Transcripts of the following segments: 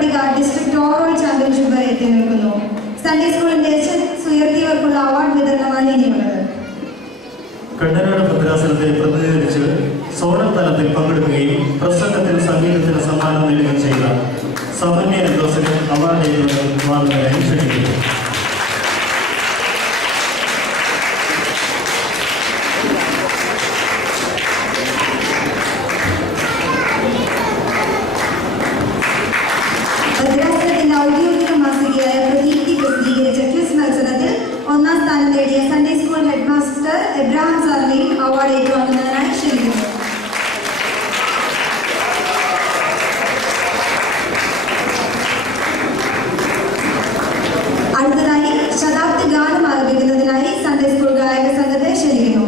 പട്ടിക district overall championship വരെ എത്തി നിൽക്കുന്നു. സൺഡേ സ്കൂളിന്റെ ഉയർത്തിയവർക്കുള്ള അവാർഡ് വിതരണമാണ് ഇനിയുള്ളത്. കണ്ടനാട് ഭദ്രാസനത്തെ പ്രതിനിധീകരിച്ച് സോണൽ തലത്തിൽ പങ്കെടുക്കുകയും പ്രസംഗത്തിൽ സംഗീതത്തിന് സമ്മാനം നേടുകയും ചെയ്ത സാമാന്യ വിദ്വാസന് അവാർഡ് വാങ്ങുന്നതിനായി ക്ഷണിക്കുന്നു. ഭദ്രാസനത്തിന്റെ ഔദ്യോഗിക മാസികയായ പ്രതീക്തി പ്രസിദ്ധീകരിച്ച ക്വിസ് മത്സരത്തിൽ ഒന്നാം സ്ഥാനം നേടിയ Sunday school head master Abraham സാറിനെയും അവാർഡ് ഏറ്റുവാങ്ങുന്നതിനായി ക്ഷണിക്കുന്നു. അടുത്തതായി ശതാബ്ദി ഗാനം ആലപിക്കുന്നതിനായി സൺഡേ സ്കൂൾ ഗായക സംഘത്തെ ക്ഷണിക്കുന്നു.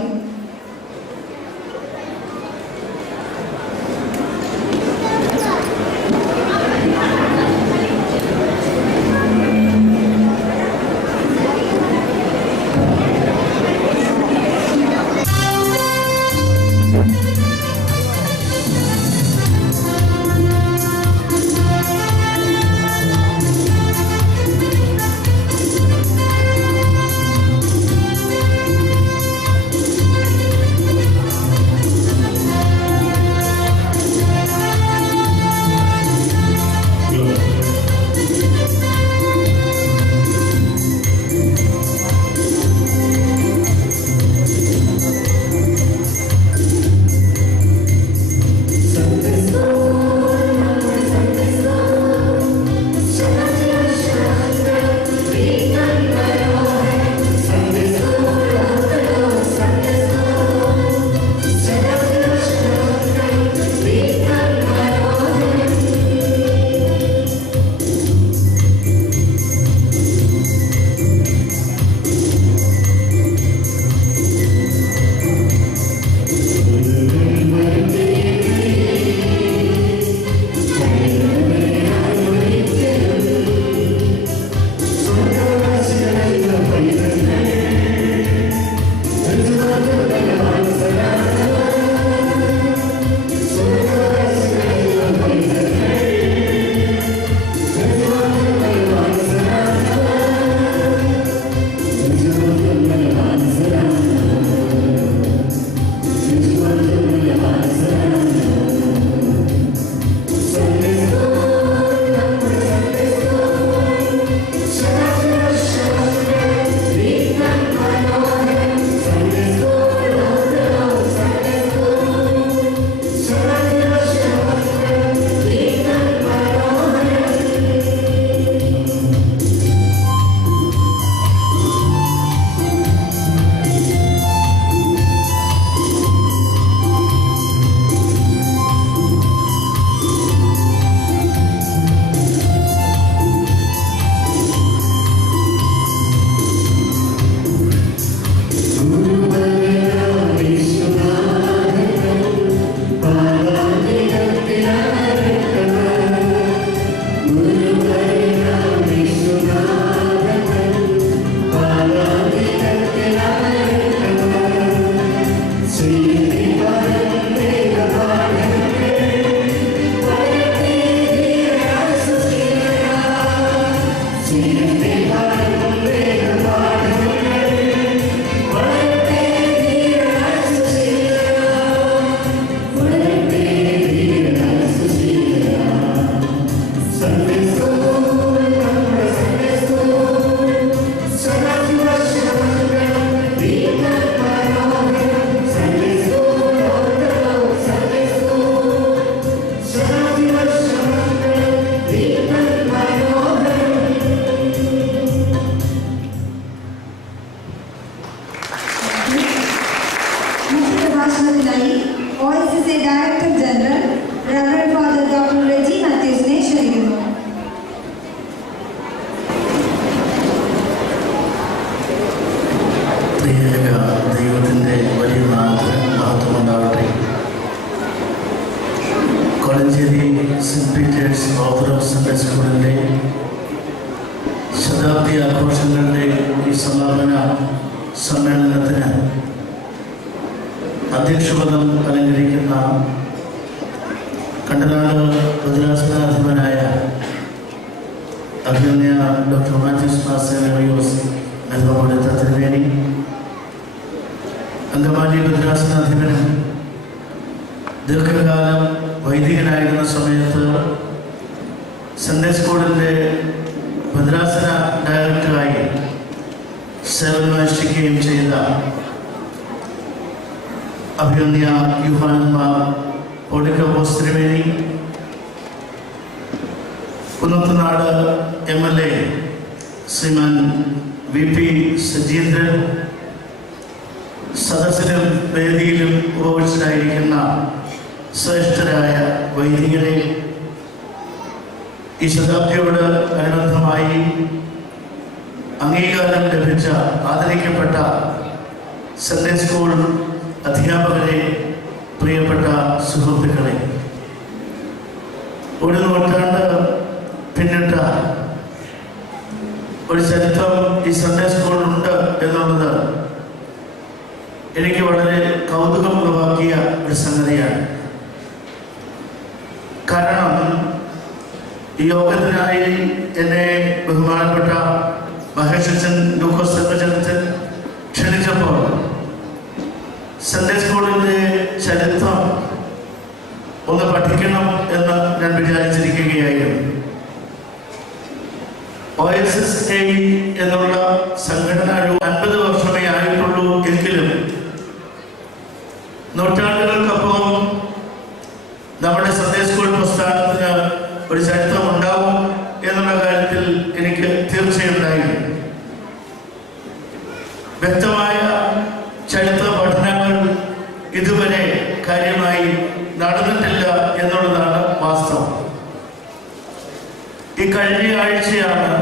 ശതാബ്ദി ആഘോഷങ്ങളുടെ ഈ സമാപന സമ്മേളനത്തിന് അധ്യക്ഷപദം അലങ്കരിക്കുന്ന കണ്ടനാട് ഭദ്രാസനാധിപനായ ഡോക്ടർ മാത്യൂസ് മാസേറിയോസ് മെത്രാപ്പോലീത്ത തിരുമേനി, അങ്കമാലി ഭദ്രാസനാധിപനും ദീർഘകാലം വൈദികനായിരുന്ന സമയത്ത് സൺഡേ സ്കൂളിൻ്റെ ഭദ്രാസന ഡയറക്ടറായി സേവനമനുഷ്ഠിക്കുകയും ചെയ്ത അഭിമന്യ യൂഹാനന്മാർ പോളിക്കോസ് തിരുമേനി, കുന്നത്തുനാട് MLA ശ്രീമാൻ VP സജീന്ദ്രൻ, സദസ്സിലും വേദിയിലും ഉപവിഷ്ടരായിരിക്കുന്ന ശ്രേഷ്ഠരായ വൈദികരെ, ഈ ശതാബ്ദിയോട് അനുബന്ധമായി അംഗീകാരം ലഭിച്ച ആദരിക്കപ്പെട്ട സൺഡേ സ്കൂൾ അധ്യാപകരെ, പ്രിയപ്പെട്ട സുഹൃത്തുക്കളെ, ഒരു നൂറ്റാണ്ട് പിന്നിട്ട ഒരു ചരിത്രം ഈ സൺഡേ സ്കൂളിലുണ്ട് എന്നുള്ളത് എനിക്ക് വളരെ കൗതുകമുളവാക്കിയ ഒരു സംഗതിയാണ്. കാരണം ഈ യോഗത്തിനായി എന്നെ ബഹുമാനപ്പെട്ട മഹേഷച്ചൻ ലൂക്കോസ് സർവചനത്തിൽ ക്ഷണിച്ചപ്പോൾ സൺഡേ സ്കൂളിൻ്റെ ചരിത്രം ഒന്ന് പഠിക്കണം എന്ന് ഞാൻ വിചാരിച്ചിരിക്കുകയായിരുന്നു. OSSA എന്നുള്ള സംഘടന 50 വർഷമേ ആയിട്ടുള്ളൂ എങ്കിലും നൂറ്റാണ്ടുകൾക്കപ്പുറം നമ്മുടെ സൺഡേ സ്കൂൾ പ്രസ്ഥാനത്തിന് ഒരു ചരിത്രം ഉണ്ടാവും എന്നുള്ള കാര്യത്തിൽ എനിക്ക് തീർച്ചയുണ്ടായിരുന്നു. വ്യക്തമായ ചരിത്ര പഠനങ്ങൾ ഇതുവരെ കാര്യമായി നടന്നിട്ടില്ല എന്നുള്ളതാണ് വാസ്തവം. ഈ കഴിഞ്ഞ ആഴ്ചയാണ്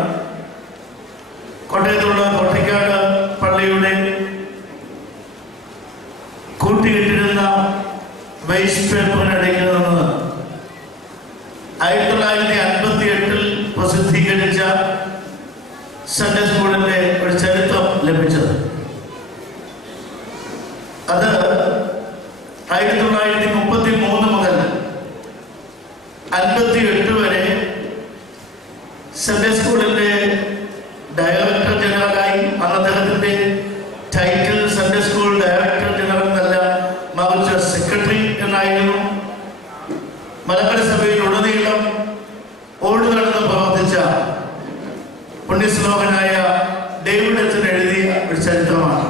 കോട്ടയത്തുള്ള കോട്ടയ്ക്കാട് പള്ളിയുടെ കൂട്ടിയിട്ടിരുന്ന വേസ്റ്റ് പേപ്പറിനിടയിൽ നിന്ന് 1958 പ്രസിദ്ധീകരിച്ച സൺഡേ സ്കൂളിന്റെ ഒരു ചരിത്രം ലഭിച്ചത്. അത് 1933 മുതൽ 58 വരെ സൺഡേ സ്കൂളിന്റെ ഡയറക്ടർ ജനറലായി, അന്ന് അദ്ദേഹത്തിന്റെ title Sunday school director general എന്നല്ല, മറിച്ച് സെക്രട്ടറി എന്നായിരുന്നു. മലങ്കര സഭയിൽ ഉടനീളം ഓടി നടന്ന് പ്രവർത്തിച്ച പുണ്യശ്ലോകനായ ഡേവിഡ് അച്ഛൻ എഴുതിയ ഒരു ചരിത്രമാണ്.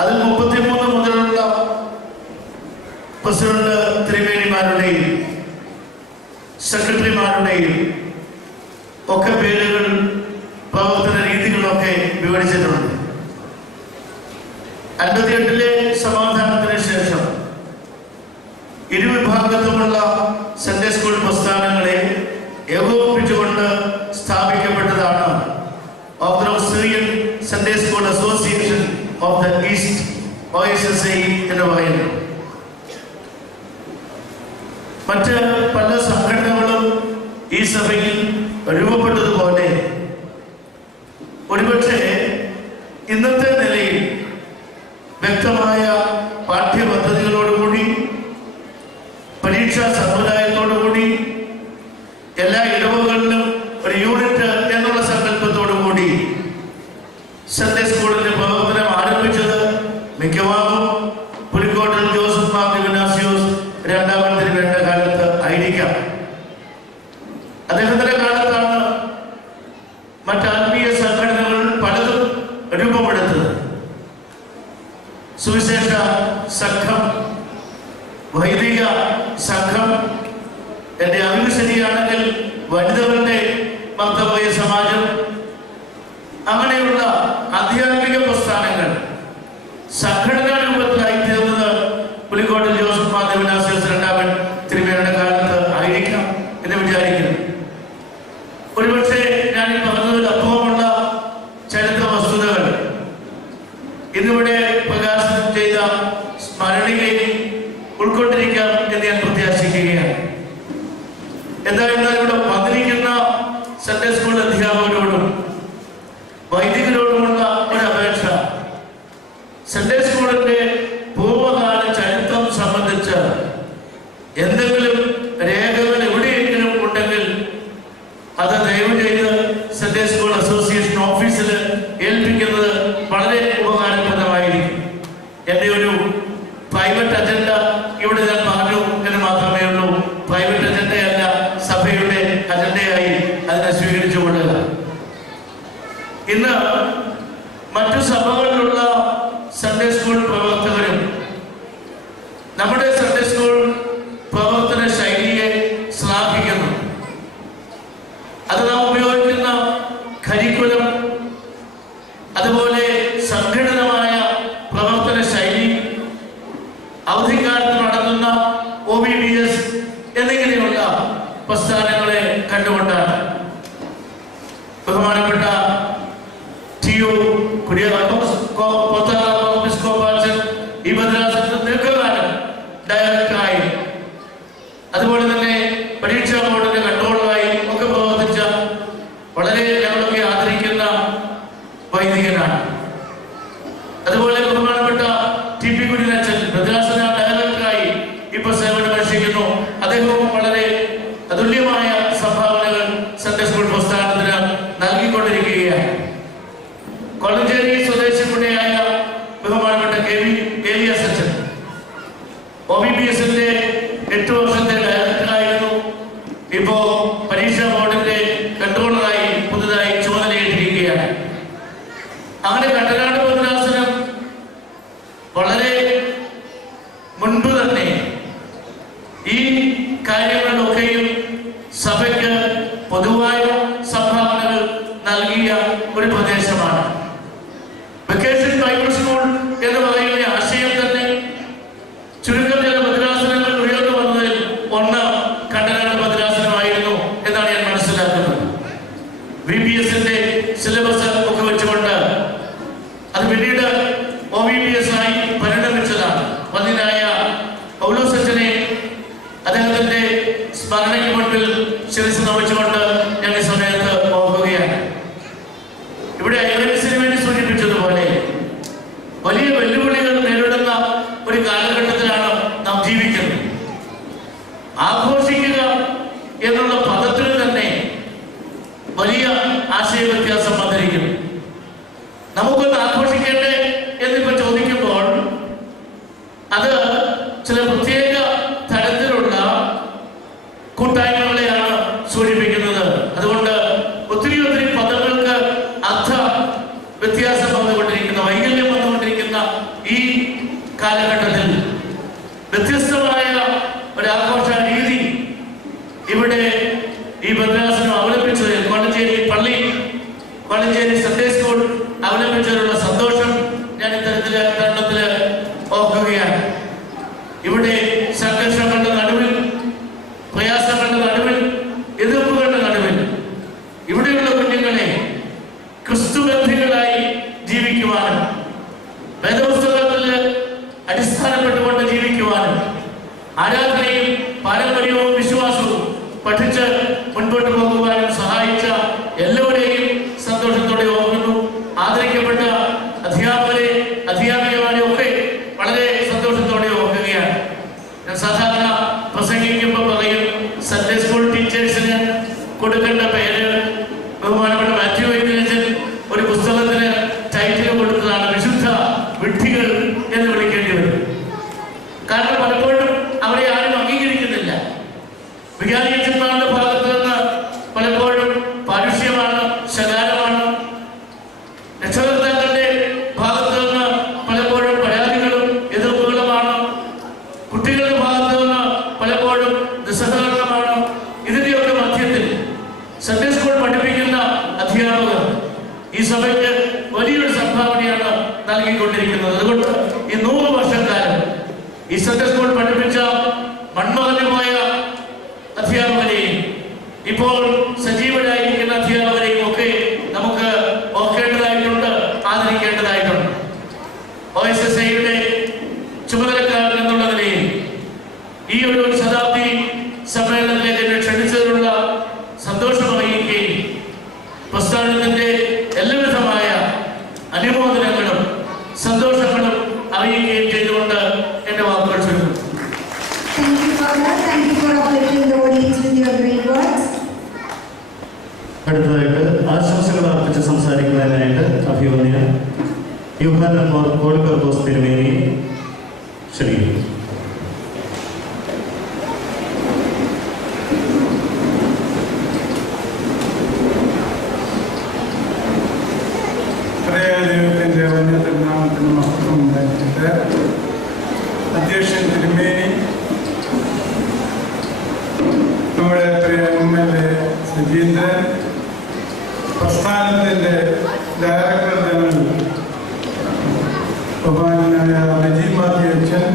അതിൽ 33 മുതലുള്ള പ്രസിഡന്റ് തിരുമേനിമാരുടെയും സെക്രട്ടറിമാരുടെയും ഒക്കെ പേരുകൾ, പ്രവർത്തന രീതികളൊക്കെ വിവരിച്ചിട്ടുണ്ട്. 58 സമാധാനത്തിന് ശേഷം ഇരുവിഭാഗത്തുമുള്ള സൺഡേ സ്കൂൾ പ്രസ്ഥാനങ്ങളെ ഏകോപിപ്പിച്ചുകൊണ്ട് സ്ഥാപിക്കപ്പെട്ടതാണ് orthodox Syrian Sunday school association of the east, OSSA എന്ന് പറയുന്നു. മറ്റ് പല സംഘടനകളും ഈ സഭയിൽ രൂപപ്പെട്ടതുപോലെ ഒരുപക്ഷെ ഇന്നത്തെ നിലയിൽ വ്യക്തമായ പാഠ്യപദ്ധതികളോടുകൂടി, പരീക്ഷാ സമ്പ്രദായത്തോടുകൂടി, എല്ലാ ഇടവുകളിലും ഒരു യൂണിറ്റ് എന്നുള്ള സങ്കല്പത്തോടുകൂടി സൺഡേ സ്കൂളിന്റെ പ്രവർത്തനം ആരംഭിച്ചത് മിക്കവാറും പുലിക്കോട്ടിൽ ജോസഫ് മാർ ഇഗ്നാസിയോസ് രണ്ടാമൻ തിരുമേനിയുടെ കാലത്ത് ആയിരിക്കാം. അദ്ദേഹത്തിന്റെ കാലത്താണ് മറ്റ് ആത്മീയ സംഘടനകൾ പലതും രൂപപ്പെടുത്തത്. സുവിശേഷ സംഘം, വൈദിക സംഘം, എന്റെ അറിവ് ശരിയാണെങ്കിൽ വനിതകളുടെ മർത്തവ്യ സമാജം, അങ്ങനെയുള്ള ആധ്യാത്മിക പ്രസ്ഥാനങ്ങൾ സംഘടനാ രൂപത്തിലായി തീർന്നത് പുലിക്കോട്ടിൽ ജോസഫ് മാർ ഇഗ്നാസിയോസ് രണ്ടാമൻ തിരുമേനിയുടെ കാലത്ത് ആയിരിക്കാം എന്ന് വിചാരിക്കുന്നു. ഒരുപക്ഷെ ഞാൻ ഈ പറഞ്ഞതിൽ അപ്പുറമുള്ള ചരിത്ര വസ്തുതകൾ ഇന്നിവിടെ പ്രകാശനം ചെയ്ത സ്മരണികയിൽ ഉൾക്കൊണ്ടിരിക്കാം എന്ന് ഞാൻ പ്രത്യാശിക്കുകയാണ്. എന്തായിരുന്നാലും ഇവിടെ വന്നിരിക്കുന്ന മറ്റു സഭകളിലുള്ള സൺഡേ സ്കൂൾ പ്രവർത്തകരും നമ്മുടെ സൺഡേ സ്കൂൾ പ്രവർത്തന ശൈലിയെ ശ്ലാഘിക്കുന്നു. അത് നാം ഉപയോഗിക്കുന്ന കരിക്കുലം, അതുപോലെ സംഘടിതമായ പ്രവർത്തന ശൈലി, അവധിക്കാലത്ത് നടത്തുന്ന OBBS എന്നിങ്ങനെയുള്ള പ്രസ്ഥാനങ്ങളെ കണ്ടുകൊണ്ടാണ്. ബഹുമാനപ്പെട്ട TU കുര്യാക്കോസ് ഈ മദ്രാസത്തിൽ ദീർഘകാലം ഡയറക്ടറായി, അതുപോലെ തന്നെ പരീക്ഷാ ബോർഡിന്റെ കൺട്രോളറായി ഒക്കെ പ്രവർത്തിച്ച വളരെ ഞങ്ങളൊക്കെ ആദരിക്കുന്ന വൈദികനാണ്. അതുപോലെ ബഹുമാനപ്പെട്ട TP കുര്യനച്ചൻ മദ്രാസന ഡയറക്ടറായി ഇപ്പൊ സേവനമനുഷ്ഠിക്കുന്നു. അദ്ദേഹവും വളരെ അതുല്യമായ സംഭാവനകൾ സൺഡേ സ്കൂൾ പ്രസ്ഥാനത്തിന് നൽകിക്കൊണ്ടിരിക്കുകയാണ്. കൊളഞ്ചേരി സ്വദേശി കൂടിയായ ബഹുമാനപ്പെട്ട KVS അച്ഛൻ OBBSന്റെ 8 വർഷത്തെ ഡയറക്ടറായിരുന്നു. ഇപ്പോ പരീക്ഷാ ബോർഡിന്റെ കൺട്രോളറായി പുതുതായി ചുമതലയേറ്റിരിക്കുകയാണ്. അങ്ങനെ കണ്ടനാട് ഭദ്രാസനം വളരെ മുൻപ് തന്നെ ഈ കാര്യങ്ങളിലൊക്കെയും സഭയ്ക്ക് പൊതുവായ സംഭാവനകൾ നൽകിയ ഒരു പ്രദേശമാണ്. വെക്കേഷൻ ബൈബിൾ സ്കൂൾ എന്ന് പറയുന്ന ആശയം തന്നെ ചുരുക്കം ചില ഭദ്രാസനങ്ങൾ ഉയർന്നു വന്നതിൽ ഒന്ന് കണ്ടനാട് ഭദ്രാസനമായിരുന്നു എന്നാണ് ഞാൻ മനസ്സിലാക്കുന്നത്. VBSന്റെ സിലബസ് ഒക്കെ വെച്ചുകൊണ്ട് അത് പിന്നീട് OBBS ആയി പരിണമിച്ചതാണ്. വന്യനായ പൗലോസ് അച്ഛനെ അദ്ദേഹത്തിന്റെ സ്മരണയ്ക്ക് മുൻപിൽ ശിരസ് നമിച്ചുകൊണ്ട് ഞാൻ ഈ സമയത്ത് ഓർക്കുകയാണ്. ഇവിടെ ഐവൻസിന് വേണ്ടി സൂചിപ്പിച്ചതുപോലെ വലിയ വെല്ലുവിളികൾ നേരിടുന്ന ഒരു കാലഘട്ടത്തിലാണ് നാം ജീവിക്കുന്നത്. ആഘോഷിക്കുക എന്നുള്ള പദത്തിൽ തന്നെ വലിയ ആശയ വ്യത്യാസം വന്നിരിക്കുന്നു. നമുക്കൊന്ന് ആഘോഷിക്കേണ്ടേ എന്നിപ്പോ ചോദിക്കുമ്പോൾ അത് ചില പ്രത്യേക തരത്തിലുള്ള കൂട്ടായ്മകളെയാണ് സൂചിപ്പിക്കുന്നത്. അതുകൊണ്ട് ഒത്തിരി പദങ്ങൾക്ക് അർത്ഥ വ്യത്യാസം വന്നുകൊണ്ടിരിക്കുന്ന, വൈകല്യം വന്നുകൊണ്ടിരിക്കുന്ന ഈ കാലഘട്ടത്തിൽ വ്യത്യസ്തമായ ഒരു ആഘോഷ രീതി ഇവിടെ ഈ ഭദ്രാസനം അവലംബിച്ചത്, കോളഞ്ചേരി സൺഡേ സ്കൂൾ അവലംബിച്ചതിലുള്ള സന്തോഷം ഞാൻ ഇത്തരത്തില് ഓർക്കുകയാണ്. ഇവിടെ സംഘർഷങ്ങളുടെ നടുവിൽ, പ്രയാസങ്ങളുടെ നടുവിൽ, എതിർപ്പുകളുടെ നടുവിൽ ഇവിടെയുള്ള കുഞ്ഞുങ്ങളെ ക്രിസ്തുബന്ധികളായി ജീവിക്കുവാനും വേദപുസ്തകത്തിൽ അടിസ്ഥാനപ്പെട്ടുകൊണ്ട് ജീവിക്കുവാനും ആരാധനയും പാരമ്പര്യവും വിശ്വാസവും പഠിച്ച് മുൻപോട്ട് പോകുവാനും സഹായിച്ച എല്ലാവരെയും സന്തോഷത്തോടെ ഓർക്കുന്നു. ആദരിക്കപ്പെട്ട അധ്യാപകരെ, അധ്യാപികമാരെ ഒക്കെ വളരെ സന്തോഷത്തോടെ ഓർക്കുകയാണ്. ഞാൻ സാധാരണ പ്രസംഗിക്കുമ്പോൾ പറയും, സൺഡേ സ്കൂൾ ടീച്ചേഴ്സിന് കൊടുക്കേണ്ട പേര് ബഹുമാനപ്പെട്ട മാത്യു വൈദ്യനച്ചൻ ഒരു പുസ്തകത്തിന് ടൈറ്റിൽ കൊടുത്തതാണ് വിശുദ്ധ വിഡ്ഢികൾ എന്ന് വിളിക്കേണ്ടി വരും. കാരണം പലപ്പോഴും അവരെ ആരും അംഗീകരിക്കുന്നില്ല. വികാരിയച്ചന്മാരുടെ ഭാഗത്ത് നിന്ന് പലപ്പോഴും പാരുഷ്യമാണ്, ശകാരമാണ്. രക്ഷകർത്താക്കളുടെ ഭാഗത്ത് നിന്ന് പലപ്പോഴും പരാതികളും എതിർപ്പുകളുമാണ്. കുട്ടികളുടെ ഭാഗത്ത് നിന്ന് പലപ്പോഴും നിസ്സഹകരണമാണ്. ഇതിന്റെയൊക്കെ മധ്യത്തിൽ സൺഡേ സ്കൂൾ പഠിപ്പിക്കുന്ന അധ്യാപകർ ഈ സഭയ്ക്ക് വലിയൊരു സംഭാവനയാണ് നൽകിക്കൊണ്ടിരിക്കുന്നത്. അതുകൊണ്ട് ഈ 100 വർഷക്കാലം ഈ സൺഡേ സ്കൂൾ പഠിപ്പിച്ച മൺമറഞ്ഞു പോയ അധ്യാപകരെയും ഇപ്പോൾ സജീവരായിരിക്കുന്ന അധ്യാപകരെയും ഒക്കെ നമുക്ക് ഓർക്കേണ്ടതായിട്ടുണ്ട്, ആദരിക്കേണ്ടതായിട്ടുണ്ട്. OSSIയുടെ ചുമതലക്കാരൻ എന്നുള്ള നിലയിൽ ഈ ഒരു ശതാബ്ദി സമ്മേളനത്തിലേക്ക് എന്നെ ക്ഷണിച്ചതിനുള്ള സന്തോഷം അറിയിക്കുകയും പ്രസ്ഥാനത്തിന്റെ എല്ലാവിധമായ അനുമോദനങ്ങളും സന്തോഷങ്ങളും അറിയിക്കുകയും ചെയ്തുകൊണ്ട് എന്റെ വാക്കുകൾ ചൊല്ലുന്നു. Thank you, Father. Thank you for uplifting the audience with your great words. അടുത്തതായിട്ട് ആശംസകൾ അർപ്പിച്ച് സംസാരിക്കുന്നതിനായിട്ട് അഭിവന്യ യൂഹാനൻ മോർ കോളിക്കോസ് തിരുമേനി ക്ഷണിക്കുന്നു. ദൈവത്തിന്റെ പാസ്റ്റർ, അധ്യക്ഷൻ തിരുമേനി, നമ്മുടെ പ്രിയ MLA സുജീന്ദ്രൻ, പ്രസ്ഥാനത്തിൻ്റെ ഡയറക്ടർ ജനറൽ ബഹുമാനായ റജി മാത്യു അച്ഛൻ,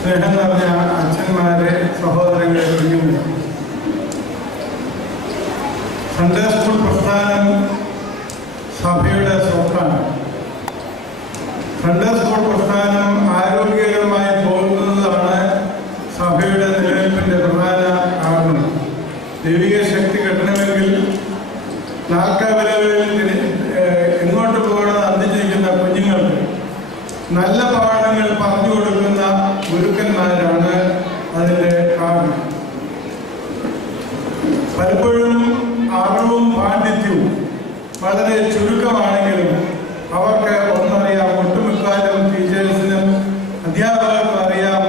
സ്നേഹം നിറഞ്ഞ അച്ഛന്മാരെ, സഹോദരങ്ങളെ, കുഞ്ഞുങ്ങൾ, സൺഡേ സ്കൂൾ പ്രസ്ഥാനം സഭയുടെ സ്വത്താണ്. സൺഡേ സ്കൂൾ പ്രസ്ഥാനം ആരോഗ്യകരമായി പോകുന്നതാണ് സഭയുടെ നിലനിൽപ്പിൻ്റെ പ്രധാന കാരണം. ദൈവിക ശക്തി കിട്ടണമെങ്കിൽ നാൽക്കാവലകളിൽ എങ്ങോട്ട് പോകണമെന്ന് അന്തിച്ചിരിക്കുന്ന കുഞ്ഞുങ്ങൾക്ക് നല്ല പാഠങ്ങൾ പറഞ്ഞു കൊടുക്കുന്ന ഗുരുക്കന്മാരാണ് അതിൻ്റെ കാരണം. പലപ്പോഴും അറിവും പാണ്ഡിത്യവും വളരെ ചുരുക്കമാണെങ്കിലും അവർക്ക് ഒന്നറിയാം, ഒട്ടുമിക്കാലും ടീച്ചേഴ്സിനും അധ്യാപകർക്കും അറിയാം,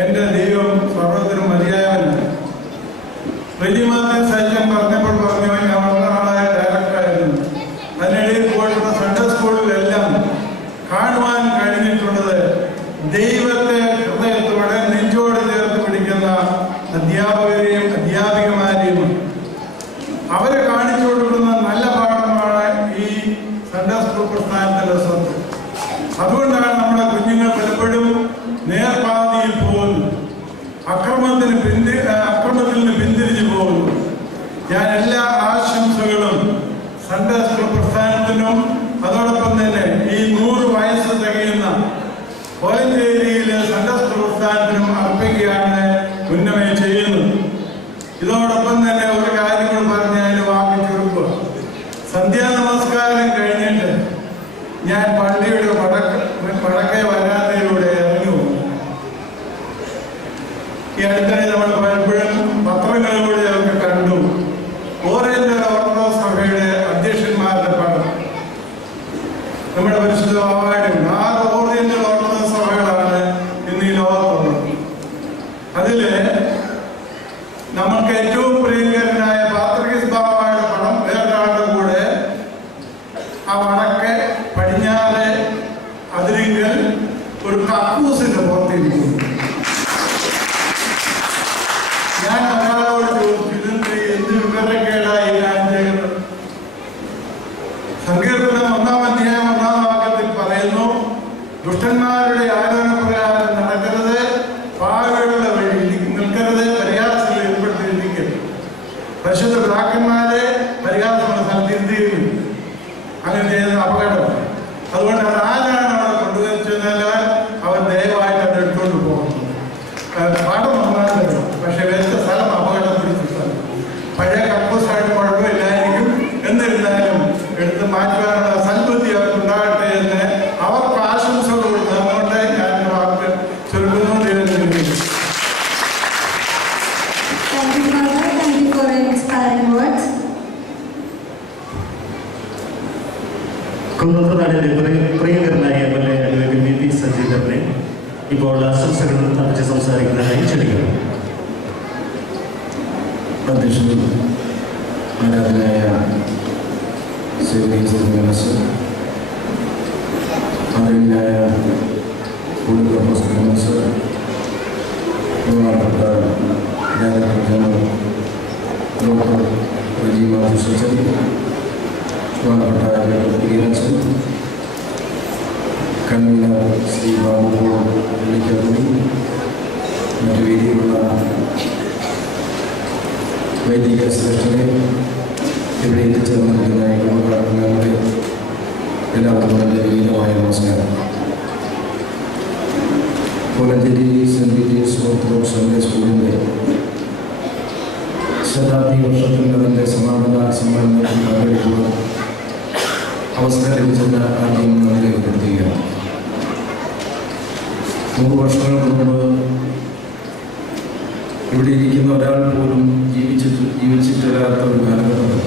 എൻ്റെ ദൈവം സർവ്വത്തിനും മതിയായവനാണ്. റെജിമാൻ സജ്ജൻ പറഞ്ഞപ്പോൾ പറഞ്ഞു, ഞാൻ ഒരാളായ ഡയറക്ടറായിരുന്നു. അതിനിടയിൽ പോയിട്ടുള്ള സൺഡേ സ്കൂളിലെല്ലാം കാണുവാൻ കഴിഞ്ഞിട്ടുള്ളത് ദൈവത്തെ ഹൃദയത്തോടെ നെഞ്ചോട് ചേർത്ത് പിടിക്കുന്ന അധ്യാപകരെയും അധ്യാപികമാരെയും അവരെ കാണിച്ചു കൊടുക്കുന്ന നല്ല പാഠമാണ് ഈ സൺഡേ സ്കൂൾ പ്രസ്ഥാനത്തിൻ്റെ സ്വത്ത്. അതുകൊണ്ടാണ് നമ്മുടെ കുഞ്ഞുങ്ങൾ പലപ്പോഴും നേർപാതയിൽ പോകുന്നു, അക്രമത്തിൽ നിന്ന് പിന്തിരിഞ്ഞു പോകുന്നു. ഞാൻ എല്ലാ ആശംസകളും സൺഡേ സ്കൂൾ പ്രസ്ഥാനത്തിനും അതോടൊപ്പം തന്നെ ഈ 100 വയസ്സ് തികയുന്ന കോലഞ്ചേരിയിലെ സൺഡേ സ്കൂൾ പ്രസ്ഥാനത്തിനും അർപ്പിക്കുകയാണ് ഉന്നമനം ചെയ്യുന്നത്. ഇതോടൊപ്പം തന്നെ ഒരു കാര്യങ്ങൾ പറഞ്ഞ് അതിന് വാങ്ങി ചുരുക്കുക. സന്ധ്യാ നമസ്കാരം കഴിഞ്ഞിട്ട് ഞാൻ പള്ളിയുടെ വടക്കേ വരാന്തയിലൂടെ ഇറങ്ങി പോകും. ഈ അടുത്തിടെ നമ്മൾ പലപ്പോഴും പത്രങ്ങളിലൂടെ ഒക്കെ കണ്ടു ഓറിയന്റൽ ഓർത്തഡോക്സ് സഭയുടെ അധ്യക്ഷന്മാരുടെ പടം നമ്മുടെ പരിശുദ്ധ ബാബായുടെയുണ്ട്. 6 ഓറിയന്റൽ ഓർത്തഡോക്സ് സഭകളാണ് ഇന്ന് ഈ ലോകത്തുള്ളത്. അതില് നമുക്ക് ഏറ്റവും പ്രിയങ്കരനായ പാത്രികീസ് ബാബായുടെ പടം വേറൊരാളുടെ കൂടെ ആ വടക്ക് പടിഞ്ഞാറ് അതിരിങ്കൽ ഒരു കക്കൂസിന്റെ പുറത്തിരിക്കുന്നു. ഞാൻ ഒരാളോട് ചോദിച്ചു, എന്ത് വിവരക്കേടായി കാണിച്ചേക്കുന്നത്? സങ്കീർത്തനം 1-ാം അധ്യായം 1-ാം വാക്യത്തിൽ പറയുന്നു, ദുഷ്ടന്മാരുടെ ആലോചനപ്രകാരം നടക്കരുത്, പാവങ്ങളുടെ വഴി നിൽക്കരുത്, പരിഹാസത്തിൽ ഏർപ്പെട്ടിരിക്കരുത്. പരിശുദ്ധ പിതാക്കന്മാരെ പരിഹാസമുള്ള സ്ഥലത്തിരുത്തിയിരുന്നു. അങ്ങനെ ചെയ്യുന്ന അപകടം. അതുകൊണ്ട് അത് ആരാണ് അവിടെ കൊണ്ടുവച്ചെന്നാൽ അവർ ദയവായിട്ട് അത് എടുത്തുകൊണ്ട് പോകുന്നു. പാഠം നന്നാകുന്നു, പക്ഷെ വേണ്ട സ്ഥലം അപകടം പിടിച്ച സ്ഥലം. പഴയ കമ്പോസായിട്ട് കുഴപ്പമില്ലായിരിക്കും, എന്നിരുന്നാലും എടുത്ത് മാറ്റുവാനുള്ള സൽബുദ്ധി അവർക്ക് ഉണ്ടാകട്ടെ എന്ന് അവർക്ക് ആശംസകൾ കൊടുത്തുകൊണ്ട് ഞാൻ വാക്ക് ചുരുക്കുന്നു. കുന്നത്തുനാടിന്റെ പ്രിയങ്കരനായ MLA അഡ്വക്കേറ്റ് VP സജീന്ദ്രനെ ഇപ്പോൾ ആശംസകൾ അർപ്പിച്ച് സംസാരിക്കുന്നതിനായി ക്ഷണിക്കുന്നു. അധ്യക്ഷൻ ആരാധനായ മനസ്സ്, ആദരണീയനായ മനസ്സ്, ബഹുമാനപ്പെട്ട director general doctor Reji Mathew സച്ചൻ, ബഹുമാനപ്പെട്ട ഗീരാജൻ, കൺവീനർ ശ്രീ ബാബു പുള്ളിക്കൽപ്പുടി, മറ്റു വേദിയിലുള്ള വൈദിക ശ്രേഷ്ഠരെ, ഇവിടെ എത്തിച്ചേർന്നിരിക്കുന്ന കുടുംബാംഗങ്ങളുടെ എല്ലാവർക്കും എൻ്റെ വിനീതമായ നമസ്കാരം. Kolenchery Saint Peter's orthodox Sunday സ്കൂളിൻ്റെ ശതാബ്ദി വർഷത്തിൽ അതിൻ്റെ സമാപന സമ്മേളനത്തിൽ പങ്കെടുക്കുവാൻ അവസരം ലഭിച്ചെന്ന് ആദ്യം നന്ദി രേഖപ്പെടുത്തുകയാണ്. 100 വർഷങ്ങൾക്ക് മുമ്പ് ഇവിടെ ഇരിക്കുന്ന ഒരാൾ പോലും ജീവിച്ചിട്ടില്ലാത്ത ഒരു കാലഘട്ടത്തിൽ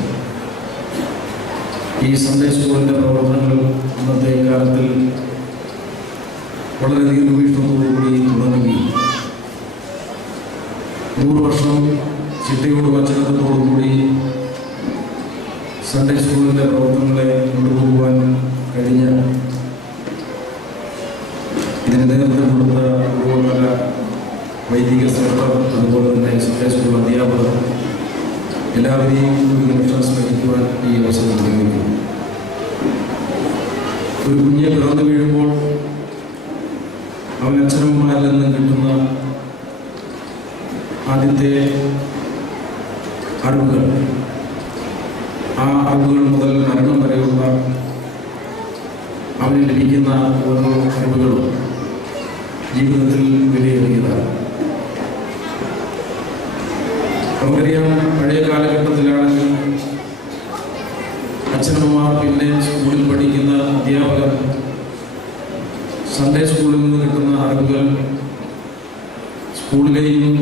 ഈ സൺഡേ സ്കൂളിൻ്റെ പ്രവർത്തനങ്ങൾ ഇന്നത്തെ കാലത്തിൽ വളരെയധികം വീക്ഷണത്തോടുകൂടി തുടങ്ങി 100 വർഷം ചിട്ടയോട് വചനത്തോടുകൂടി സൺഡേ സ്കൂളിൻ്റെ പ്രവർത്തനങ്ങളെ കൊണ്ടുപോകുവാൻ കഴിഞ്ഞ സൺഡേ സ്കൂൾ അധ്യാപകർ എല്ലാവരെയും ഒരു നിമിഷം സ്മരിക്കുവാൻ ഈ അവസരം ഉപയോഗിക്കുന്നു. ഒരു കുഞ്ഞെ പിറന്നു വീഴുമ്പോൾ അവൻ അച്ഛനമ്മമാരിൽ നിന്നും കിട്ടുന്ന ആദ്യത്തെ അറിവുകൾ, ആ അറിവുകൾ മുതൽ മരണം വരെയുള്ള അവന് ലഭിക്കുന്ന ഓരോ അറിവുകളും ജീവിതത്തിൽ വിലയേറിയതാണ്. നമുക്കറിയാം, പഴയ കാലഘട്ടത്തിലാണെങ്കിൽ അച്ഛനമ്മമാർ, പിന്നെ സ്കൂളിൽ പഠിക്കുന്ന അധ്യാപകർ സൺഡേ സ്കൂളിൽ നിന്ന് കിട്ടുന്ന അറിവുകൾ സ്കൂളിലെയും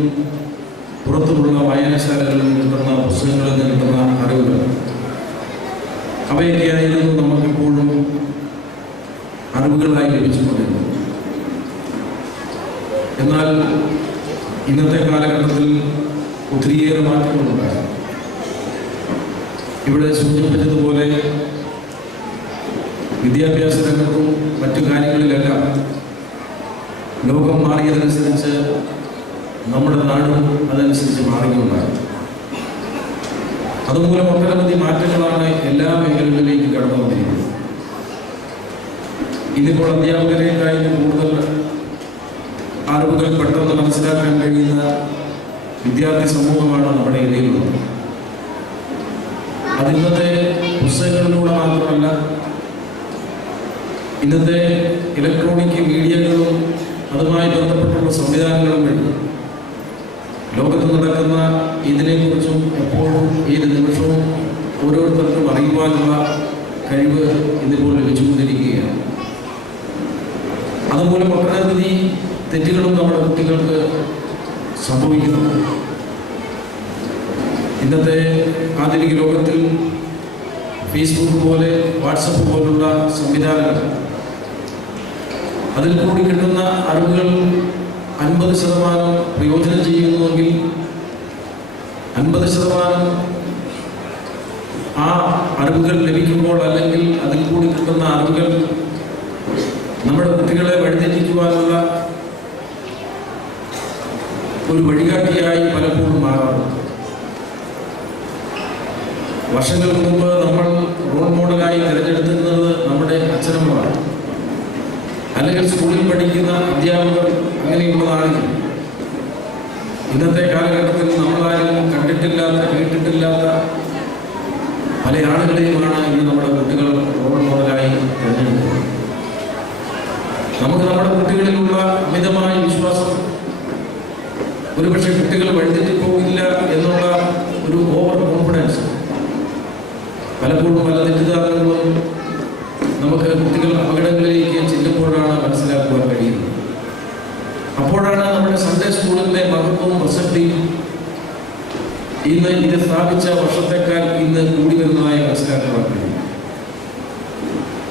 പുറത്തുമുള്ള വായനശാലകളിൽ നിന്ന് കിട്ടുന്ന പുസ്തകങ്ങളിൽ നിന്ന് കിട്ടുന്ന അറിവുകൾ, അവയൊക്കെയായിരുന്നു നമുക്കെപ്പോഴും അറിവുകളായി ലഭിച്ചുകൊണ്ടിരുന്നത്. എന്നാൽ ഇന്നത്തെ കാലഘട്ടത്തിൽ ഒത്തിരിയേറെ മാറ്റങ്ങളുണ്ടായി. ഇവിടെ സൂചിപ്പിച്ചതുപോലെ വിദ്യാഭ്യാസ രംഗത്തും മറ്റു കാര്യങ്ങളിലെല്ലാം ലോകം മാറിയതനുസരിച്ച് നമ്മുടെ നാടും അതനുസരിച്ച് മാറിക്കൊണ്ടാണ്. അതുമൂലം ഒട്ടനവധി മാറ്റങ്ങളാണ് എല്ലാ മേഖലകളിലേക്കും കടന്നു വന്നിരിക്കുന്നത്. ഇതിപ്പോൾ അധ്യാപകരെക്കാളും കൂടുതൽ അറിവുകൾ പെട്ടെന്ന് മനസ്സിലാക്കാൻ കഴിയുന്ന വിദ്യാർത്ഥി സമൂഹമാണ് നമ്മുടെ ഇടയിലുള്ളത്. അത് ഇന്നത്തെ പുസ്തകങ്ങളിലൂടെ മാത്രമല്ല, ഇന്നത്തെ ഇലക്ട്രോണിക് മീഡിയകളും അതുമായി ബന്ധപ്പെട്ടുള്ള സംവിധാനങ്ങളും വഴി ലോകത്ത് നടക്കുന്ന ഇതിനെക്കുറിച്ചും എപ്പോഴും ഏത് നിമിഷവും ഓരോരുത്തർക്കും അറിയുവാനുള്ള കഴിവ് ഇന്നിപ്പോൾ ലഭിച്ചുകൊണ്ടിരിക്കുകയാണ്. അതുമൂലം ഒട്ടനവധി തെറ്റുകളും നമ്മുടെ കുട്ടികൾക്ക് സംഭവിക്കുന്നുണ്ട്. ഇന്നത്തെ ആധുനിക ലോകത്തിൽ ഫേസ്ബുക്ക് പോലെ, വാട്സപ്പ് പോലുള്ള സംവിധാനങ്ങൾ, അതിൽ കൂടി കിട്ടുന്ന അറിവുകൾ 50% പ്രയോജനം ചെയ്യുന്നുവെങ്കിൽ 50% ആ അറിവുകൾ ലഭിക്കുമ്പോൾ, അല്ലെങ്കിൽ അതിൽ കൂടി കിട്ടുന്ന അറിവുകൾ നമ്മുടെ കുട്ടികളെ വഴിതെറ്റിക്കുവാനുള്ള ഒരു വഴികാട്ടിയായി പലപ്പോഴും മാറാറുണ്ട്. വർഷങ്ങൾക്ക് മുമ്പ് നമ്മൾ റോൾ മോഡലായി തിരഞ്ഞെടുത്തിരുന്നത് നമ്മുടെ അച്ഛനമ്മമാർ, അല്ലെങ്കിൽ സ്കൂളിൽ പഠിക്കുന്ന അധ്യാപകർ, അങ്ങനെയുള്ളതാണെങ്കിൽ ഇന്നത്തെ കാലഘട്ടത്തിൽ നമ്മളാരും കണ്ടിട്ടില്ലാത്ത, കേട്ടിട്ടില്ലാത്ത പല ആളുകളെയുമാണ് ഇന്ന് നമ്മുടെ കുട്ടികൾ റോൾ മോഡലായി തിരഞ്ഞെടുക്കുന്നത്. നമുക്ക് നമ്മുടെ കുട്ടികളിലുള്ള അമിതമായ വിശ്വാസം, ഒരുപക്ഷെ കുട്ടികൾ വഴിതെറ്റിപ്പോകില്ല എന്നുള്ള ഒരു ഓവർ കോൺഫിഡൻസ്, പലപ്പോഴും പല തെറ്റിദ്ധാരണകളും നമുക്ക് കുട്ടികൾ അപകടങ്ങളിലേക്ക് ചെല്ലുമ്പോഴാണ് മനസ്സിലാക്കുവാൻ കഴിയുന്നത്. അപ്പോഴാണ് നമ്മുടെ സൺഡേ സ്കൂളിൻ്റെ മഹത്വവും പ്രസക്തിയും ഇന്ന് ഇത് സ്ഥാപിച്ച വർഷത്തേക്കാൾ ഇന്ന് കൂടി വരുന്നതായി മനസ്സിലാക്കുവാൻ കഴിയും.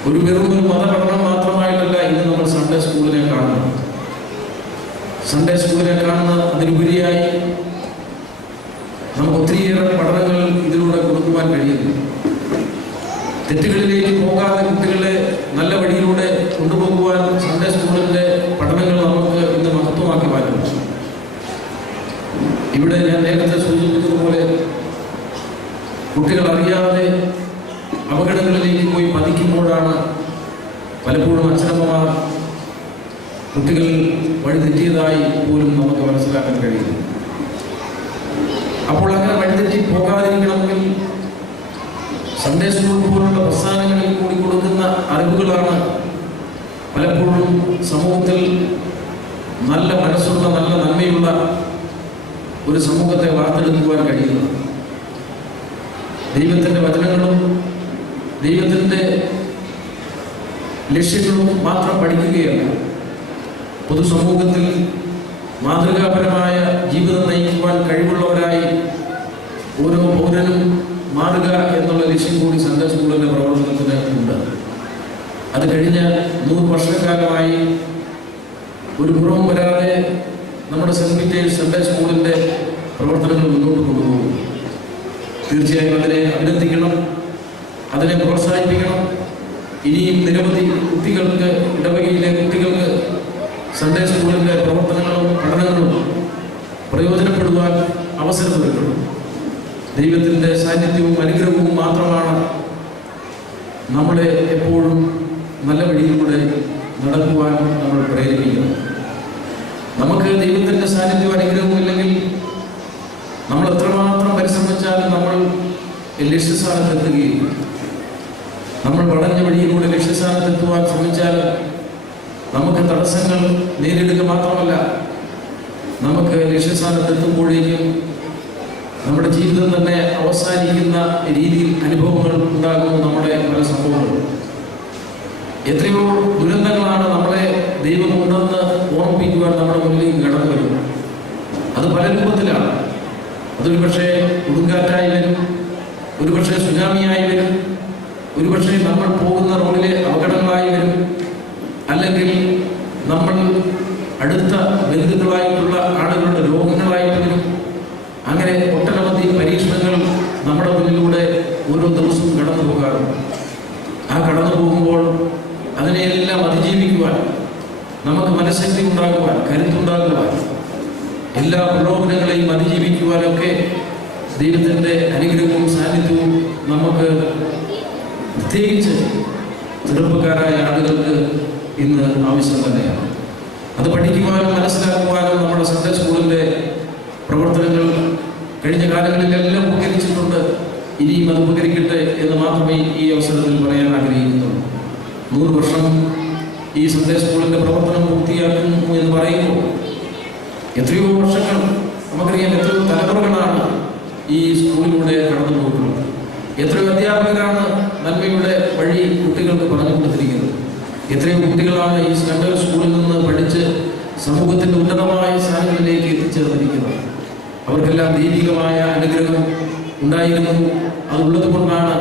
ഒരു വെറും ഒരു മതപഠനം മാത്രമായിട്ടല്ല ഇന്ന് നമ്മൾ സൺഡേ സ്കൂളിനെ കാണുന്നത്. സൺഡേ സ്കൂളിനെ കാണുന്ന അതിലുപരിയായി നമുക്ക് ഒത്തിരിയേറെ പഠനങ്ങൾ ഇതിലൂടെ കൊടുക്കുവാൻ കഴിയുന്നു. തെറ്റുകളിലേക്ക് പോകാതെ കുട്ടികളെ നല്ല വഴിയിലൂടെ കൊണ്ടുപോകുവാൻ സൺഡേ സ്കൂളിൻ്റെ പഠനങ്ങൾ നമുക്ക് ഇന്ന് മഹത്വമാക്കി മാറ്റുന്നു. ഇവിടെ ഞാൻ നേരത്തെ സൂചിപ്പിച്ചതുപോലെ കുട്ടികൾ അറിയാതെ അപകടങ്ങളിലേക്ക് പോയി പതിക്കുമ്പോഴാണ് പലപ്പോഴും അച്ഛനമ്മമാർ കുട്ടികൾ വഴിതെറ്റിയതായി പോലും നമുക്ക് മനസ്സിലാക്കാൻ കഴിയുന്നു. അപ്പോൾ അങ്ങനെ വഴിതെറ്റി പോകാതിരിക്കണമെങ്കിൽ സൺഡേ സ്കൂൾ പോലുള്ള പ്രസ്ഥാനങ്ങളിൽ കൂടി കൊടുക്കുന്ന അറിവുകളാണ് പലപ്പോഴും സമൂഹത്തിൽ നല്ല മനസ്സുള്ള, നല്ല നന്മയുള്ള ഒരു സമൂഹത്തെ വാർത്തെടുക്കുവാൻ കഴിയുന്നത്. ദൈവത്തിൻ്റെ വചനങ്ങളും ദൈവത്തിൻ്റെ ലക്ഷ്യങ്ങളും മാത്രം പഠിക്കുകയല്ല, പൊതുസമൂഹത്തിൽ മാതൃകാപരമായ ജീവിതം നയിക്കുവാൻ കഴിവുള്ളവരായി ഓരോ പൗരനും മാറുക എന്നുള്ള ലക്ഷ്യം കൂടി സൺഡേ സ്കൂളിൻ്റെ പ്രവർത്തനത്തിന് ഉണ്ട്. അത് കഴിഞ്ഞ 100 വർഷക്കാലമായി ഒരു കുറവും വരാതെ നമ്മുടെ സെന്റ് പീറ്റേഴ്സ് സൺഡേ സ്കൂളിൻ്റെ പ്രവർത്തനങ്ങൾ മുന്നോട്ട് കൊണ്ടുപോകും. തീർച്ചയായും അതിനെ അഭിനന്ദിക്കണം, അതിനെ പ്രോത്സാഹിപ്പിക്കണം. ഇനിയും നിരവധി കുട്ടികൾക്ക്, ഇടവകയിലെ കുട്ടികൾക്ക് സൺഡേ സ്കൂളിൻ്റെ പ്രവർത്തനങ്ങളും പഠനങ്ങളും പ്രയോജനപ്പെടുവാൻ അവസരമൊരുക്കണം. ദൈവത്തിൻ്റെ സാന്നിധ്യവും അനുഗ്രഹവും മാത്രമാണ് നമ്മളെ എപ്പോഴും നല്ല വഴിയിലൂടെ നടക്കുവാൻ നമ്മൾ പ്രേരിപ്പിക്കുന്നത്. നമുക്ക് ദൈവത്തിൻ്റെ സാന്നിധ്യവും അനുഗ്രഹവും ഇല്ലെങ്കിൽ നമ്മൾ എത്രമാത്രം പരിശ്രമിച്ചാലും നമ്മൾ ലക്ഷ്യസ്ഥാനത്തെത്തുകയില്ല. നമ്മൾ വളഞ്ഞ വഴിയിലൂടെ ലക്ഷ്യസ്ഥാനത്തെത്തുവാൻ ശ്രമിച്ചാൽ നമുക്ക് തടസ്സങ്ങൾ നേരിടുക മാത്രമല്ല, നമുക്ക് ലക്ഷ്യസ്ഥാനത്തെത്തുമ്പോഴേക്കും നമ്മുടെ ജീവിതം തന്നെ അവസാനിക്കുന്ന രീതിയിൽ അനുഭവങ്ങൾ ഉണ്ടാകുന്ന നമ്മുടെ പല സംഭവങ്ങളും. എത്രയോ ദുരന്തങ്ങളാണ് നമ്മളെ ദൈവമുണ്ടെന്ന് ഓർമ്മിപ്പിക്കുവാൻ നമ്മുടെ മുന്നിലേക്ക് കടന്നു വരുന്നത്. അത് പല രൂപത്തിലാണ്. അതൊരു പക്ഷേ കൊടുങ്കാറ്റായി വരും, ഒരുപക്ഷെ സുനാമിയായി വരും, ഒരുപക്ഷെ നമ്മൾ പോകുന്ന റോഡിലെ അപകടങ്ങളായി വരും, അല്ലെങ്കിൽ നമ്മൾ അടുത്ത ബന്ധുക്കളായിട്ടുള്ള ആളുകളുടെ രോഗങ്ങളായിട്ട് വരും. അങ്ങനെ ഒട്ടനവധി പരീക്ഷണങ്ങൾ നമ്മുടെ മുന്നിലൂടെ ഓരോ ദിവസവും കടന്നു പോകാറുണ്ട്. ആ കടന്നു പോകുമ്പോൾ അതിനെയെല്ലാം അതിജീവിക്കുവാൻ നമുക്ക് മനഃശക്തി ഉണ്ടാകുവാൻ, കരുത്തുണ്ടാകുവാൻ, എല്ലാ പ്രലോഭനങ്ങളെയും അതിജീവിക്കുവാനൊക്കെ ദൈവത്തിൻ്റെ അനുഗ്രഹവും സാന്നിധ്യവും നമുക്ക് പ്രത്യേകിച്ച് ചെറുപ്പക്കാരായ ആളുകൾക്ക് ഇന്ന് ആവശ്യം തന്നെയാണ്. അത് പഠിക്കുവാനും മനസ്സിലാക്കുവാനും നമ്മുടെ സൺഡേ സ്കൂളിൻ്റെ പ്രവർത്തനങ്ങൾ കഴിഞ്ഞ കാലങ്ങളിലെല്ലാം ഉപകരിച്ചിട്ടുണ്ട്. ഇനിയും അത് ഉപകരിക്കട്ടെ എന്ന് മാത്രമേ ഈ അവസരത്തിൽ പറയാൻ ആഗ്രഹിക്കുന്നുള്ളൂ. 100 വർഷം ഈ സൺഡേ സ്കൂളിൻ്റെ പ്രവർത്തനം പൂർത്തിയാക്കുന്നു എന്ന് പറയുമ്പോൾ എത്രയോ വർഷങ്ങൾ, നമുക്കറിയാം എത്രയോ തലമുറകളാണ് ഈ സ്കൂളിലൂടെ കടന്നു പോകുന്നത്. എത്രയോ അധ്യാപകരാണ് നന്മയുടെ വഴി കുട്ടികൾക്ക് പറഞ്ഞു കൊടുത്തിരിക്കുന്നത്. എത്രയോ കുട്ടികളാണ് ഈ സൺഡേ സ്കൂളിൽ നിന്ന് പഠിച്ച് സമൂഹത്തിൻ്റെ ഉന്നതമായ സ്ഥാനങ്ങളിലേക്ക് എത്തിച്ചേർന്നിരിക്കുന്നത്. അവർക്കെല്ലാം ദൈവികമായ അനുഗ്രഹം ഉണ്ടായിരുന്നു. അതുള്ളത് കൊണ്ടാണ്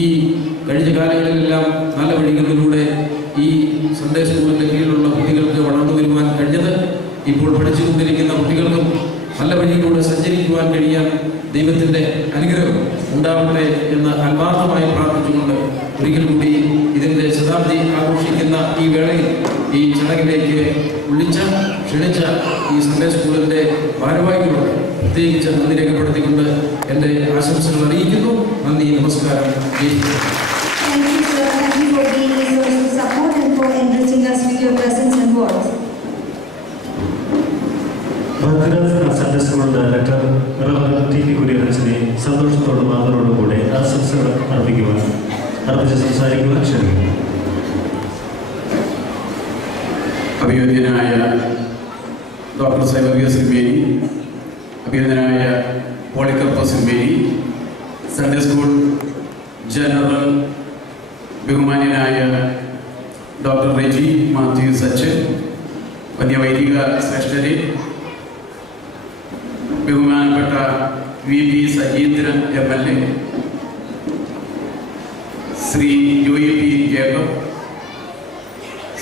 ഈ കഴിഞ്ഞ കാലങ്ങളിലെല്ലാം നല്ല വഴികളിലൂടെ ഈ സൺഡേ സ്കൂളിൻ്റെ കീഴിലുള്ള കുട്ടികൾക്ക് വളർന്നു വരുവാൻ കഴിഞ്ഞത്. ഇപ്പോൾ പഠിച്ചുകൊണ്ടിരിക്കുന്ന കുട്ടികൾക്കും നല്ല വഴിയിലൂടെ സഞ്ചരിക്കുവാൻ കഴിയാൻ ദൈവത്തിൻ്റെ അനുഗ്രഹം ഉണ്ടാവട്ടെ എന്ന് ആത്മാർത്ഥമായി പ്രാർത്ഥിച്ചുകൊണ്ട് ഒരിക്കൽ കൂടി ഇതിൻ്റെ ശതാബ്ദി ആഘോഷിക്കുന്ന ഈ വേളയിൽ ഈ ചടങ്ങിലേക്ക് ക്ഷണിച്ച ഈ സൺഡേ സ്കൂളിൻ്റെ ഭാരവാഹികളോട് പ്രത്യേകിച്ച് നന്ദി രേഖപ്പെടുത്തിക്കൊണ്ട് എൻ്റെ ആശംസകൾ അറിയിക്കുന്നു. നന്ദി, നമസ്കാരം. Thank you, sir. Thank you for being a source of support and for enriching us with your presence and words. ഭദ്രാസന Sunday school director T P കുര്യരച്ചനെ സന്തോഷത്തോടും ആദരവോടും കൂടെ ആശംസകൾ അർപ്പിച്ച് സംസാരിക്കുവാൻ ക്ഷണിക്കുന്നു. അഭിനന്ദനായ ഡോക്ടർ സൈബർഗിയ സിർമേനി, അഭിനന്ദനായ പോളിക്കർപ്പ സിർമേനി, സൺഡേ സ്കൂൾ ജനറൽ ബഹുമാന്യനായ ഡോക്ടർ റെജി മാത്യു സച്ചൻ, വന്യവൈദിക ശ്രേഷ്ഠരെ, ബഹുമാനപ്പെട്ട VP Sajeendran MLA, Shri Joy P Jacob,